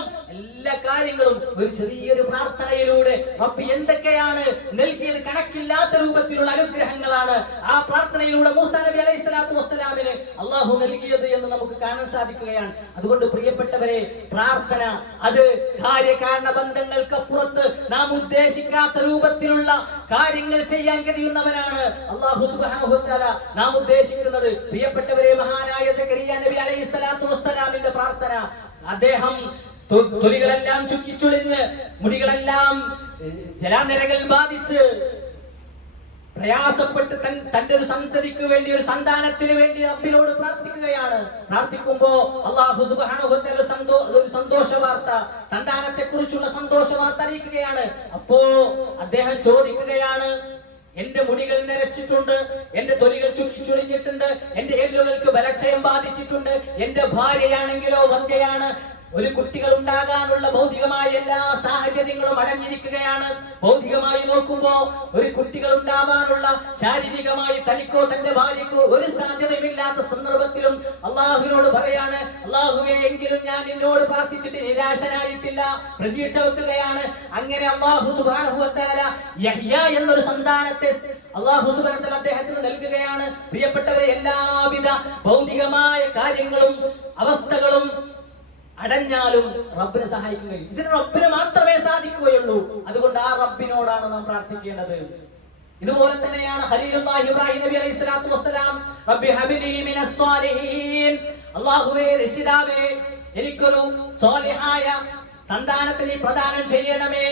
കാര്യങ്ങളും ഒരു ചെറിയൊരു പ്രാർത്ഥനയിലൂടെ റബ്ബ് എന്തൊക്കെയാണ് നൽകിയത്, കണക്കില്ലാത്ത രൂപത്തിലുള്ള അനുഗ്രഹങ്ങളാണ് ആ പ്രാർത്ഥനയിലൂടെ മൂസ നബി അലൈഹിസ്സലാത്തു വസ്സലാമിന് അല്ലാഹു നൽകിയത് എന്ന് നമുക്ക് കാണാൻ സാധിക്കുകയാണ്. അതുകൊണ്ട് പ്രിയപ്പെട്ടവരെ, പ്രാർത്ഥന അത് കാര്യകാരണ ബന്ധങ്ങൾക്കപ്പുറത്ത് നാം ഉദ്ദേശിക്കാത്ത രൂപത്തിലുള്ള കാര്യങ്ങൾ ചെയ്യാൻ കഴിയുന്നവനാണ് അല്ലാഹു സുബ്ഹാനഹു വ തആല നാം ഉദ്ദേശിക്കുന്നത്. പ്രിയപ്പെട്ടവരെ, മഹാനായ സക്കരിയ നബി അലൈഹിസ്സലാത്തു വസ്സലാമിന്റെ പ്രാർത്ഥന, അദ്ദേഹം തൊലികളെല്ലാം ചുക്കിച്ചുളിഞ്ഞ് മുടികളെല്ലാം ജലാനിരകൾ ബാധിച്ച് പ്രയാസപ്പെട്ട് തന്റെ ഒരു സന്തതിക്ക് വേണ്ടി, ഒരു സന്താനത്തിന് വേണ്ടി റബ്ബിനോട് പ്രാർത്ഥിക്കുകയാണ്. പ്രാർത്ഥിക്കുമ്പോ അല്ലാഹു സുബ്ഹാനഹു വ തആല ഒരു സന്തോഷ വാർത്ത, സന്താനത്തെ കുറിച്ചുള്ള സന്തോഷ വാർത്ത അറിയിക്കുകയാണ്. അപ്പോ അദ്ദേഹം ചോദിക്കുകയാണ്, എന്റെ മുടികൾ നരച്ചിട്ടുണ്ട്, എന്റെ തൊലികൾ ചുക്കിച്ചുളിഞ്ഞിട്ടുണ്ട്, എന്റെ എല്ലുകൾക്ക് ബലക്ഷയം ബാധിച്ചിട്ടുണ്ട്, എന്റെ ഭാര്യയാണെങ്കിലോ വന്ധ്യയാണ്. ഒരു കുട്ടികൾ ഉണ്ടാകാനുള്ള ഭൗതികമായ എല്ലാ സാഹചര്യങ്ങളും അടഞ്ഞിരിക്കുകയാണ്. ഭൗതികമായി നോക്കുമ്പോ ഒരു കുട്ടികൾ ഉണ്ടാവാനുള്ള ശാരീരികമായി തനിക്കോ തന്റെ ഭാര്യക്കോ ഒരു സാധ്യതയുമില്ലാത്ത സന്ദർഭത്തിലും അള്ളാഹുവിനോട് പറയാണ്, അള്ളാഹുവേ, എങ്കിലും ഞാൻ നിന്നോട് പ്രാർത്ഥിച്ചിട്ട് നിരാശനായിട്ടില്ല, പ്രതീക്ഷ വെക്കുകയാണ്. അങ്ങനെ അല്ലാഹു സുബ്ഹാനഹു വ തആല യഹ്യ എന്നൊരു സന്താനത്തെ അല്ലാഹു സുബ്ഹാനഹു വ തആല അദ്ദേഹത്തിന് നൽകുകയാണ്. പ്രിയപ്പെട്ടവരെ, എല്ലാവിധ ഭൗതികമായ കാര്യങ്ങളും അവസ്ഥകളും അടഞ്ഞാലും റബ്ബിനെ സഹായിക്കുക, ഇതിന് റബ്ബിന് മാത്രമേ സാധിക്കുകയുള്ളൂ. അതുകൊണ്ട് ആ റബ്ബിനോടാണ് നാം പ്രാർത്ഥിക്കേണ്ടത്. ഇതുപോലെ തന്നെയാണ് ഖലീലുല്ലാഹി ഇബ്രാഹിം നബി അലൈഹിസ്സലാത്തു വസ്സലാം, റബ്ബി ഹബ്ലി മിനസ് സ്വാലിഹീൻ. അല്ലാഹുവേ, രക്ഷിതാവേ, എനിക്കൊരു സ്വാലിഹായ സന്താനത്തെ നീ പ്രദാനം ചെയ്യണമേ.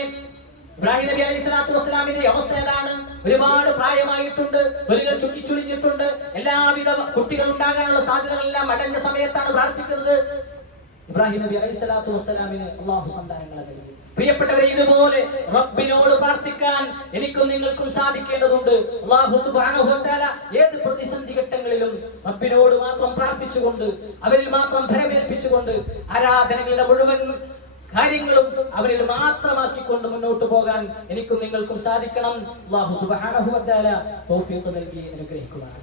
ഇബ്രാഹിം നബി അലൈഹിസ്സലാത്തു വസ്സലാമിന്റെ അവസ്ഥ ഏതാണ്? ഒരുപാട് പ്രായമായിട്ടുണ്ട്, തൊലികൾ ചുക്കിച്ചുളിഞ്ഞിട്ടുണ്ട്, എല്ലാവിധ കുട്ടികൾ ഉണ്ടാകാനുള്ള സാധ്യതകളെല്ലാം അടഞ്ഞ സമയത്താണ് പ്രാർത്ഥിക്കുന്നത്. ഇബ്രാഹിം നബി അലൈഹിസ്സലാത്തു വസ്സലാമിന് അല്ലാഹു സന്താനങ്ങളെ നൽകി. പ്രിയപ്പെട്ടവരെ, ഇതുപോലെ റബ്ബിനോട് പ്രാർത്ഥിക്കാൻ എനിക്കും നിങ്ങൾക്കും സാധിക്കേണ്ടതുണ്ട്. അല്ലാഹു സുബ്ഹാനഹു വ തആല ഏത് പ്രതിസന്ധി ഘട്ടങ്ങളിലും റബ്ബിനോട് മാത്രം പ്രാർത്ഥിച്ചുകൊണ്ട്, അവരിൽ മാത്രം ഭരമേൽപ്പിച്ചുകൊണ്ട്, ആരാധനകളുടെ മുഴുവൻ കാര്യങ്ങളും അവരിൽ മാത്രമാക്കിക്കൊണ്ട് മുന്നോട്ട് പോകാൻ എനിക്കും നിങ്ങൾക്കും സാധിക്കണം. അല്ലാഹു സുബ്ഹാനഹു വ തആല തൗഫീഖ് നൽകി അനുഗ്രഹിക്കുമാറാകട്ടെ.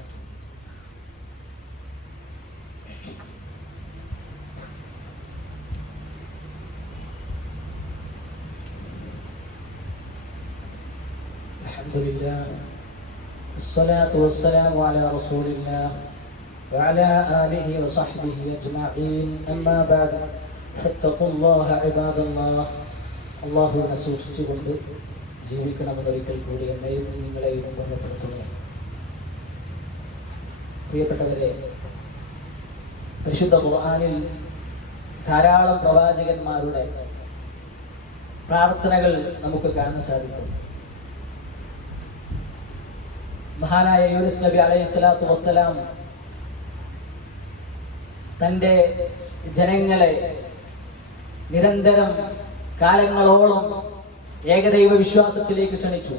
അൽഹംദുലില്ലാഹ് വസ്സലാത്തു വസ്സലാമു അലാ റസൂലില്ലാഹ് വഅലാ ആലിഹി വസഹ്ബിഹി അജ്മഈൻ. അമ്മാ ബഅദ്. ഫത്തഖുല്ലാഹ ഇബാദല്ലാഹ്. അല്ലാഹുവിനെ സൂക്ഷിച്ചുകൊണ്ട് ജീവിക്കണമെന്നൊരിക്കൽ കൂടി എന്നെയും നിങ്ങളെയും ഓർമ്മപ്പെടുത്തുന്നു. പ്രിയപ്പെട്ടവരെ, പരിശുദ്ധ ഖുർആനിൽ ധാരാളം പ്രവാചകന്മാരുടെ പ്രാർത്ഥനകൾ നമുക്ക് കാണാൻ സാധിക്കും. മഹാനായ യൂനുസ് നബി അലൈഹിസ്സലാത്തു വസ്സലാം തൻ്റെ ജനങ്ങളെ നിരന്തരം കാലങ്ങളോളം ഏകദൈവ വിശ്വാസത്തിലേക്ക് ക്ഷണിച്ചു.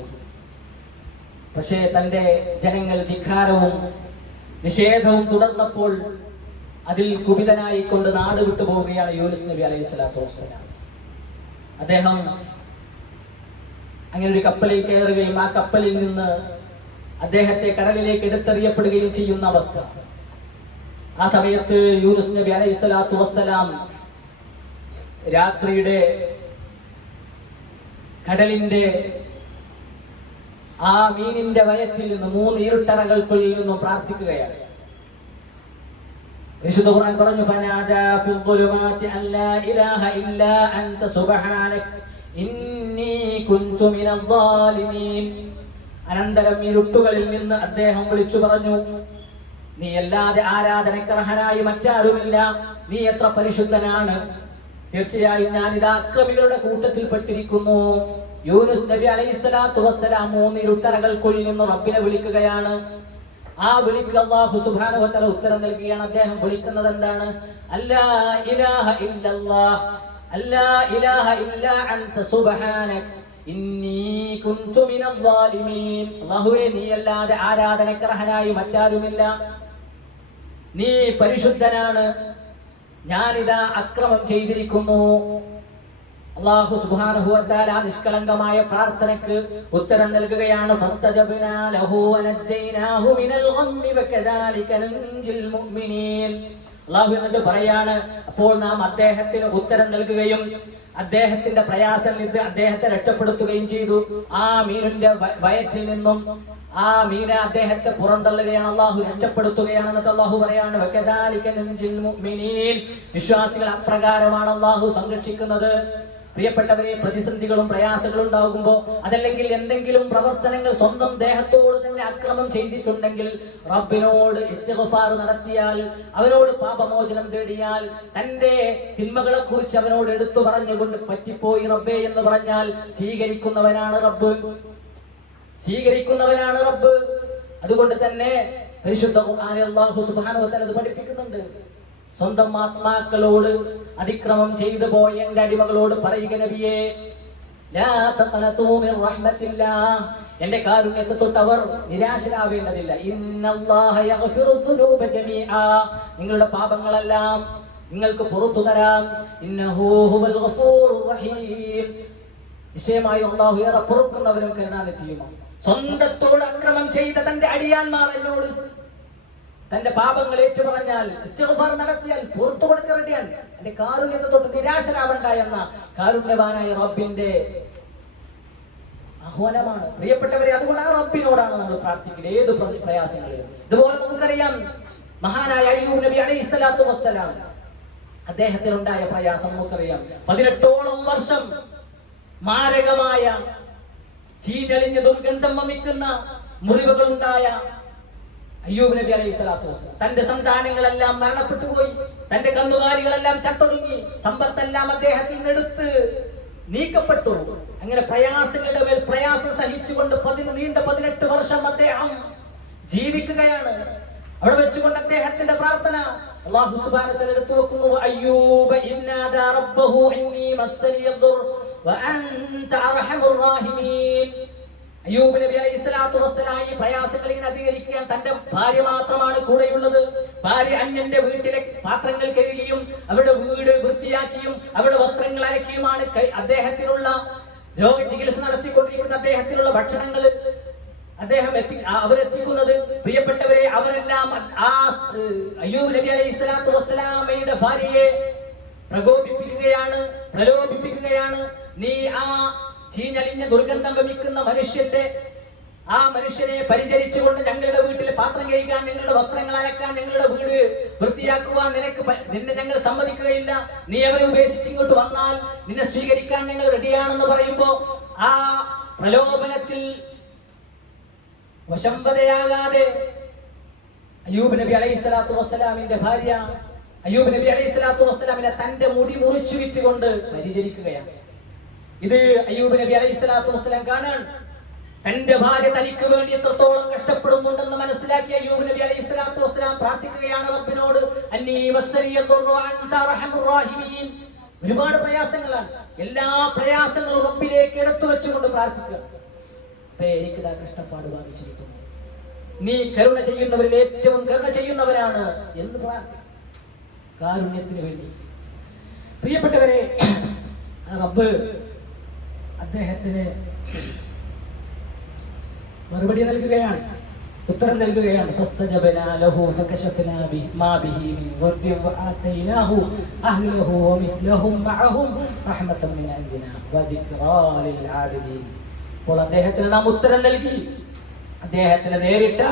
പക്ഷേ തൻ്റെ ജനങ്ങൾ ധിക്കാരവും നിഷേധവും തുടർന്നപ്പോൾ അതിൽ കുപിതനായിക്കൊണ്ട് നാട് വിട്ടുപോവുകയാണ് യൂനുസ് നബി അലൈഹിസ്സലാത്തു വസ്സലാം. അദ്ദേഹം അങ്ങനെ ഒരു കപ്പലിൽ കയറുകയും ആ കപ്പലിൽ നിന്ന് അദ്ദേഹത്തെ കടലിലേക്ക് എടുത്തെറിയപ്പെടുകയും ചെയ്യുന്ന അവസ്ഥ. ആ സമയത്ത് യൂനുസ് നബി അലൈഹിസ്സലാത്തു വസ്സലാം രാത്രിയുടെ കടലിന്റെ ആ മീനിന്റെ വയറ്റിൽ നിന്ന് 3 ഇരുട്ടറകൾക്കുള്ളിൽ നിന്നും പ്രാർത്ഥിക്കുകയാണ്. വിശുദ്ധ ഖുർആൻ പറഞ്ഞു, ഫനാദാ ഫിൽ ളുലുമാതി അല്ലാ ഇലാഹ ഇല്ലാ അൻത സുബ്ഹാനക ഇന്നി കുൻതു മിനൽ ളാലിമീൻ. അനന്തരം ഇരുട്ടുകളിൽ നിന്ന് അദ്ദേഹം വിളിച്ചു പറഞ്ഞു, നീ അല്ലാതെ ആരാധനക്കർഹനായി മറ്റാരുമില്ല, നീ എത്ര പരിശുദ്ധനാണ്. തീർച്ചയായും ഞാൻ ഇത് അക്രമികളുടെ കൂട്ടത്തിൽ പെട്ടിരിക്കുന്നു. യൂനുസ് നബി അലൈഹിസ്സലാത്തു വസ്സലാം 3 ഇരുട്ടറകൾക്കുള്ളിൽ നിന്ന് റബ്ബിനെ വിളിക്കുകയാണ്. ആ വിളിക്ക് അല്ലാഹു സുബ്ഹാനഹു വ തആല ഉത്തരം നൽകുകയാണ്. അദ്ദേഹം വിളിക്കുന്നത് എന്താണ്? അല്ലാ ഇലാഹ ഇല്ലല്ലാഹ് അല്ലാ ഇലാഹ ഇല്ലാ അൻത സുബ്ഹാനക ഇന്നി കുൻതു മിനൽ ളാലിമീൻ. അല്ലാഹുവേ, നീ അല്ലാതെ ആരാധനക്കർഹനായി മറ്റാരുമില്ല, നീ പരിശുദ്ധനാണ്, ഞാനിതാ അക്രമം ചെയ്തിരിക്കുന്നു. അല്ലാഹു സുബ്ഹാനഹു വ തആല നിഷ്കളങ്കമായ പ്രാർത്ഥനയ്ക്ക് ഉത്തരം നൽകുകയാണ്. ഫസ്തജബ്നാ ലഹു വനജ്ജൈനാഹു മിനൽ ഗമ്മി വകദാലിക നൻജിൽ മുഅ്മിനീൻ. അല്ലാഹു എന്നിട്ട് പറയാണ്, അപ്പോൾ നാം അദ്ദേഹത്തിന് ഉത്തരം നൽകുകയും അദ്ദേഹത്തിന്റെ പ്രയാസം നിന്ന് അദ്ദേഹത്തെ രക്ഷപ്പെടുത്തുകയും ചെയ്തു. ആ മീനിന്റെ വയറ്റിൽ നിന്നും ആ മീനെ അദ്ദേഹത്തെ പുറന്തള്ളുകയാണ്, അല്ലാഹു രക്ഷപ്പെടുത്തുകയാണ്. എന്നിട്ട് അല്ലാഹു പറയാണ്, വകദാലിക നൻജിൽ മുഅ്മിനീൻ. വിശ്വാസികൾ അപ്രകാരമാണ് അല്ലാഹു സംരക്ഷിക്കുന്നത്. പ്രിയപ്പെട്ടവരെ, പ്രതിസന്ധികളും പ്രയാസങ്ങളും ഉണ്ടാകുമ്പോൾ, അതല്ലെങ്കിൽ എന്തെങ്കിലും പ്രവർത്തനങ്ങൾ സ്വന്തം ദേഹത്തോട് തന്നെ അക്രമം ചെയ്തിട്ടുണ്ടെങ്കിൽ റബ്ബിനോട് ഇസ്തിഗ്ഫാർ നടത്തിയാൽ, അവനോട് പാപമോചനം തേടിയാൽ, തന്റെ തിന്മകളെ കുറിച്ച് അവനോട് എടുത്തു പറഞ്ഞുകൊണ്ട് പറ്റിപ്പോയി റബ്ബേ എന്ന് പറഞ്ഞാൽ സ്വീകരിക്കുന്നവനാണ് റബ്ബ്, സ്വീകരിക്കുന്നവനാണ് റബ്ബ്. അതുകൊണ്ട് തന്നെ പരിശുദ്ധ ഖുർആനിൽ അല്ലാഹു സുബ്ഹാനഹു വ തആല അത് പഠിപ്പിക്കുന്നുണ്ട്. സ്വന്തം ആത്മാക്കളോട് അതിക്രമം ചെയ്തു പോയ എന്റെ അടിമകളോട് പറയുക, നബിയേ, ലാ തഖനതു മിർ റഹ്മത്തില്ലാഹ്, എന്റെ കാരുണ്യത്തെ തൊട്ട് അവർ നിരാശരാവേണ്ടതില്ല. ഇന്നല്ലാഹ യഗ്ഫിറു ദുനൂബ ജമീആ, നിങ്ങളുടെ പാപങ്ങളെല്ലാം നിങ്ങൾക്ക് പുറത്തു തരാം. ഇന്നഹു ഹുവൽ ഗഫൂറുർ റഹീം, നിശ്ചയമായും അല്ലാഹു ഏറെ പൊറുക്കുന്നവനും കരുണാനിധിയുമാണ്. സ്വന്തത്തോട് അക്രമം ചെയ്ത തന്റെ അടിയാന്മാർ എന്നോട് തന്റെ പാപങ്ങൾ ഏറ്റുപറഞ്ഞാൽ, ഇസ്തിഗ്ഫാർ നടത്തിയാൽ പുറത്തു കൊടുക്കാൻ റെഡിയാണ്. എന്റെ കാരുണ്യത്തെ തൊട്ട് നിരാശരാവണ്ട എന്ന കാരുണ്യവാനായ റബ്ബിന്റെ ആഹ്വാനമാണ്. പ്രിയപ്പെട്ടവരെ, അതുകൊണ്ട് ആ റബ്ബിനോടാണ് നമ്മൾ പ്രാർത്ഥിക്കുന്നത് ഏത് പ്രയാസങ്ങളിലും. ഇതുപോലെ നമുക്കറിയാം, മഹാനായ അയ്യൂബ് നബി അലൈഹിസ്സലാത്തു വസ്സലാം, അദ്ദേഹത്തിനുണ്ടായ പ്രയാസം നമുക്കറിയാം. 18ഓളം വർഷം മാരകമായ ചീഞ്ഞളിഞ്ഞ ദുർഗന്ധം വമിക്കുന്ന മുറിവുകൾ ഉണ്ടായ അയ്യൂബ് നബി അലൈഹിസ്സലാത്തു വസ്സലാം, തന്റെ സന്താനങ്ങളെല്ലാം മരണപ്പെട്ടു പോയി, തന്റെ കന്നുകാലികളെല്ലാം ചത്തൊടുങ്ങി, സമ്പത്തെല്ലാം അദ്ദേഹത്തിൽ നിന്ന് എടുത്ത് നീക്കപ്പെട്ടു. അങ്ങനെ പ്രയാസങ്ങളുടെ മേൽ പ്രയാസം സഹിച്ചുകൊണ്ട് നീണ്ട 18 വർഷം അദ്ദേഹം ജീവിക്കുകയാണ്. അവിടെ വെച്ചുകൊണ്ട് അദ്ദേഹത്തിന്റെ പ്രാർത്ഥന അല്ലാഹു സുബ്ഹാനഹു വ തആല എടുത്തു വെക്കുന്നു. അയ്യൂബ ഇന്നാദാ റബ്ബഹു ഇന്നി മസ്സനി യദ്ദുർ വഅൻത അർഹമുർ റഹീമീൻ. അയ്യൂബ് നബി അലൈഹിസ്സലാത്തു വസ്സലാം ഈ പ്രയാസങ്ങൾ ഇങ്ങനെ അധികരിക്കാൻ തന്റെ ഭാര്യ മാത്രമാണ് കൂടെയുള്ളത്. ഭാര്യ അന്യന്റെ വീട്ടിലെ പാത്രങ്ങൾ കഴുകിയും അവരുടെ വീട് വൃത്തിയാക്കിയും അവരുടെ വസ്ത്രങ്ങൾ അലക്കിയുമാണ് അദ്ദേഹത്തിനുള്ള രോഗ ചികിത്സ നടത്തിക്കൊണ്ടിരിക്കുന്ന അദ്ദേഹത്തിനുള്ള ഭക്ഷണങ്ങൾ അദ്ദേഹം അവരെത്തിക്കുന്നത്. പ്രിയപ്പെട്ടവരെ, അവരെല്ലാം ആ അയ്യൂബ് നബി അലൈഹിസ്സലാത്തു വസ്സലാമയുടെ ഭാര്യയെ പ്രലോഭിപ്പിക്കുകയാണ്. നീ ആ ചീഞ്ഞളിഞ്ഞ ദുർഗന്ധം വമിക്കുന്ന ആ മനുഷ്യനെ പരിചരിച്ചുകൊണ്ട് ഞങ്ങളുടെ വീട്ടിൽ പാത്രം കഴുകാൻ, ഞങ്ങളുടെ വസ്ത്രങ്ങൾ അലക്കാൻ, ഞങ്ങളുടെ വീട് വൃത്തിയാക്കാൻ പൂർത്തിയാക്കുവാൻ നിന്നെ ഞങ്ങൾ സമ്മതിക്കുകയില്ല. നീ അവരെ ഉപേക്ഷിച്ച് ഇങ്ങോട്ട് വന്നാൽ നിന്നെ സ്വീകരിക്കാൻ ഞങ്ങൾ റെഡിയാണെന്ന് പറയുമ്പോ ആ പ്രലോഭനത്തിൽ വശംവദയാകാതെ അയ്യൂബ് നബി അലൈഹിസ്സലാത്തു വസ്സലാമിന്റെ ഭാര്യ അയ്യൂബ് നബി അലൈഹിസ്സലാത്തു വസ്സലാമിനെ തന്റെ മുടി മുറിച്ചു വിറ്റുകൊണ്ട് പരിചരിക്കുകയാണ്. ഇത് അയ്യൂബ് നബി അലൈഹിസ്സലാത്തു വസ്സലാം കാണാൻ തന്റെ ഭാര്യ തനിക്ക് വേണ്ടി എത്രത്തോളം കഷ്ടപ്പെടുന്നുണ്ടെന്ന് മനസ്സിലാക്കിയ അയ്യൂബ് നബി അലൈഹിസ്സലാത്തു വസ്സലാം പ്രാർത്ഥിക്കുകയാണ് റബ്ബിനോട്, അന്നീ വസ്സരിയത്തുറു അൻത അർഹമുർ റഹീമീൻ. ഒരുപാട് പ്രയാസങ്ങളാണ്, എല്ലാ പ്രയാസങ്ങളും റബ്ബിലേക്ക് എടുത്തു വെച്ചുകൊണ്ട് പ്രാർത്ഥിക്കുക. എനിക്കിതാ കഷ്ടപ്പാട് ബാധിച്ചിരിക്കുന്നു, നീ കരുണ ചെയ്യുന്നവരിൽ ഏറ്റവും കരുണ ചെയ്യുന്നവരാണ് എന്ന് പ്രാർത്ഥിക്കുക, കാരുണ്യത്തിന് വേണ്ടി. പ്രിയപ്പെട്ടവരെ, റബ്ബ് അദ്ദേഹത്തിന് മറുപടി നൽകുകയാണ്, ഉത്തരം നൽകുകയാണ്. ഫസ്തജബനാ ലഹു ഫകശഫനാ മാ ബിഹി മിൻ വർദിൻ വആതൈനാഹു അഹ്ലഹു വമിസ്ലഹും മഅഹും റഹ്മതൻ മിൻ ഇൻദിനാ വദിക്റാ ലിൽ ആബിദീൻ. അപ്പോൾ അദ്ദേഹത്തിന് നാം ഉത്തരം നൽകി, അദ്ദേഹത്തിന് നേരിട്ട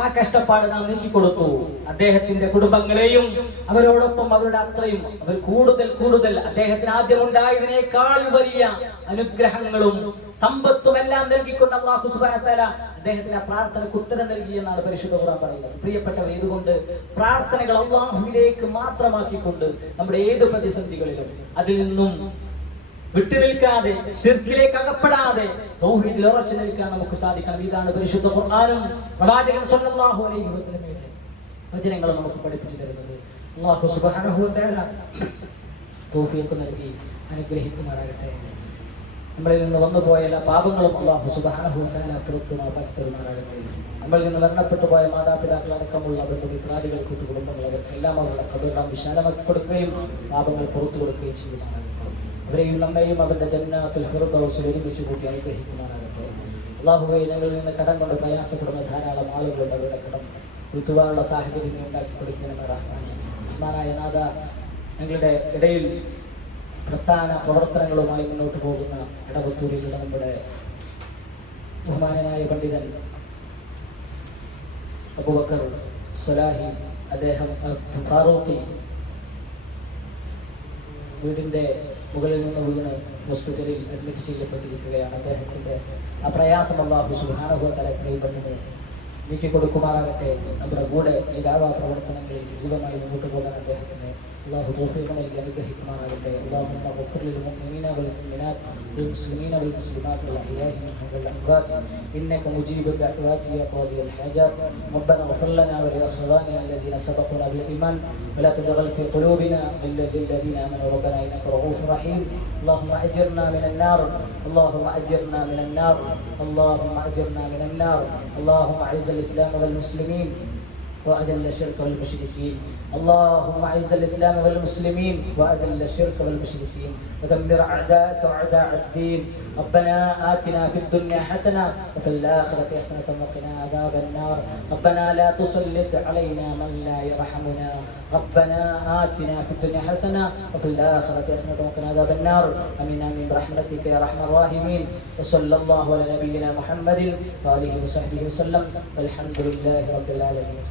ആ കഷ്ടപ്പാട് നാം നീക്കിക്കൊടുത്തു. അദ്ദേഹത്തിന്റെ കുടുംബങ്ങളെയും അവരോടൊപ്പം അവരുടെ അത്രയും അവർ കൂടുതൽ അദ്ദേഹത്തിന് ആദ്യം ഉണ്ടായതിനേക്കാൾ വലിയ അനുഗ്രഹങ്ങളും സമ്പത്തും എല്ലാം നൽകിക്കൊണ്ട് അല്ലാഹു സുബ്ഹാനഹു വ തആല അദ്ദേഹത്തിന്റെ പ്രാർത്ഥനയ്ക്ക് ഉത്തരം നൽകി എന്നാണ് പരിശുദ്ധ ഖുർആൻ പറയുന്നത്. പ്രിയപ്പെട്ടവർ, ഇതുകൊണ്ട് പ്രാർത്ഥനകൾ അല്ലാഹുവിലേക്ക് മാത്രമാക്കിക്കൊണ്ട് നമ്മുടെ ഏത് പ്രതിസന്ധികളിലും അതിൽ നിന്നും വിട്ടുനിൽക്കാതെ, ശിർക്കിലേക്ക് അകപ്പെടാതെ തൗഹീദിൽ ഉറച്ചു നിൽക്കാൻ നമുക്ക് സാധിക്കണം. ഇതാണ് പരിശുദ്ധ ഖുർആനും പ്രവാചകൻ സ്വല്ലല്ലാഹു അലൈഹി വസല്ലമയുടെ വചനങ്ങൾ നമുക്ക് പഠിപ്പിച്ചു തരുന്നത്. അല്ലാഹു സുബ്ഹാനഹു വ തആല തൗഫീഖ് നൽകി അനുഗ്രഹിക്കുമാറാകട്ടെ. നമ്മളിൽ നിന്ന് വന്നുപോയ എല്ലാ പാപങ്ങളും അല്ലാഹു സുബ്ഹാനഹു വ തആല തരുമാറാകട്ടെ. നമ്മളിൽ നിന്ന് മരണപ്പെട്ടു പോയ മാതാപിതാക്കൾ അടക്കമുള്ള ബന്ധുമിത്രാദികൾ, കൂട്ടുകുടുംബങ്ങൾ, അവർക്കെല്ലാം അവരുടെ ഖബറുകൾ വിശാലമാക്കി കൊടുക്കുകയും പാപങ്ങൾ പുറത്തു കൊടുക്കുകയും ചെയ്യുമാറാകട്ടെ. അവരെയും നമ്മയും അവരുടെ ജന്നാത്തുൽ ഫിർദൗസിൽ ഒരുമിച്ച് കൂട്ടി അനുഗ്രഹിക്കുമാറാകട്ടെ. അല്ലാഹുവേ, ഞങ്ങളിൽ നിന്ന് കടം കൊണ്ട് പ്രയാസപ്പെടുന്ന ധാരാളം ആളുകളുണ്ട്. അവരുടെ കടം വീട്ടുവാനുള്ള സാഹചര്യം ഉണ്ടാക്കി കൊടുക്കണമേ. നാഥ, ഞങ്ങളുടെ ഇടയിൽ പ്രസ്ഥാന പ്രവർത്തനങ്ങളുമായി മുന്നോട്ട് പോകുന്ന ഇടവത്തൂരിലുള്ള നമ്മുടെ ബഹുമാനനായ പണ്ഡിതൻ അബൂബക്കർ സ്വലാഹി, അദ്ദേഹം ഫാറൂഖി വീടിന്റെ മുകളിൽ നിന്ന് വീണ് ഹോസ്പിറ്റലിൽ അഡ്മിറ്റ് ചെയ്യപ്പെട്ടിരിക്കുകയാണ്. അദ്ദേഹത്തിന്റെ ആ പ്രയാസം അല്ലാഹു സുബ്ഹാനഹു വ തആല എത്രയും പെട്ടെന്ന് നീക്കിക്കൊടുക്കുമാറാകട്ടെ. നമ്മുടെ കൂടെ ഈ ദഅവാ പ്രവർത്തനങ്ങളിൽ സജീവമായി മുന്നോട്ട് പോകാൻ അദ്ദേഹത്തിന് അല്ലാഹു തൗഫീഖ് നൽകി അനുഗ്രഹിക്കുമാറാകട്ടെ. اللهم اغفر للمؤمنين والمؤمنات والمسلمين والمسلمات والأحياء منهم والأموات إنك مجيب الدعوات يا قاضي الحاجات. ربنا اغفر لنا ولإخواننا الذين سبقونا بالإيمان ولا تجعل في قلوبنا غلا للذين آمنوا ربنا إنك رؤوف رحيم. اللهم أجرنا من النار، اللهم أجرنا من النار، اللهم أجرنا من النار. اللهم أعز الإسلام والمسلمين وأذل الشرك والمشركين. اللهم أعز الإسلام والمسلمين وأذل الشرك والمشركين ودمر أعداءك وأعداء الدين. ربنا آتنا في الدنيا حسنة وفي الآخرة حسنة وقنا عذاب النار. ربنا لا تسلط علينا من لا يرحمنا. ربنا آتنا في الدنيا حسنة وفي الآخرة حسنة وقنا عذاب النار. آمين آمين برحمتك يا أرحم الراحمين. وصلى الله على نبينا محمد وآله وصحبه وسلم والحمد لله رب العالمين.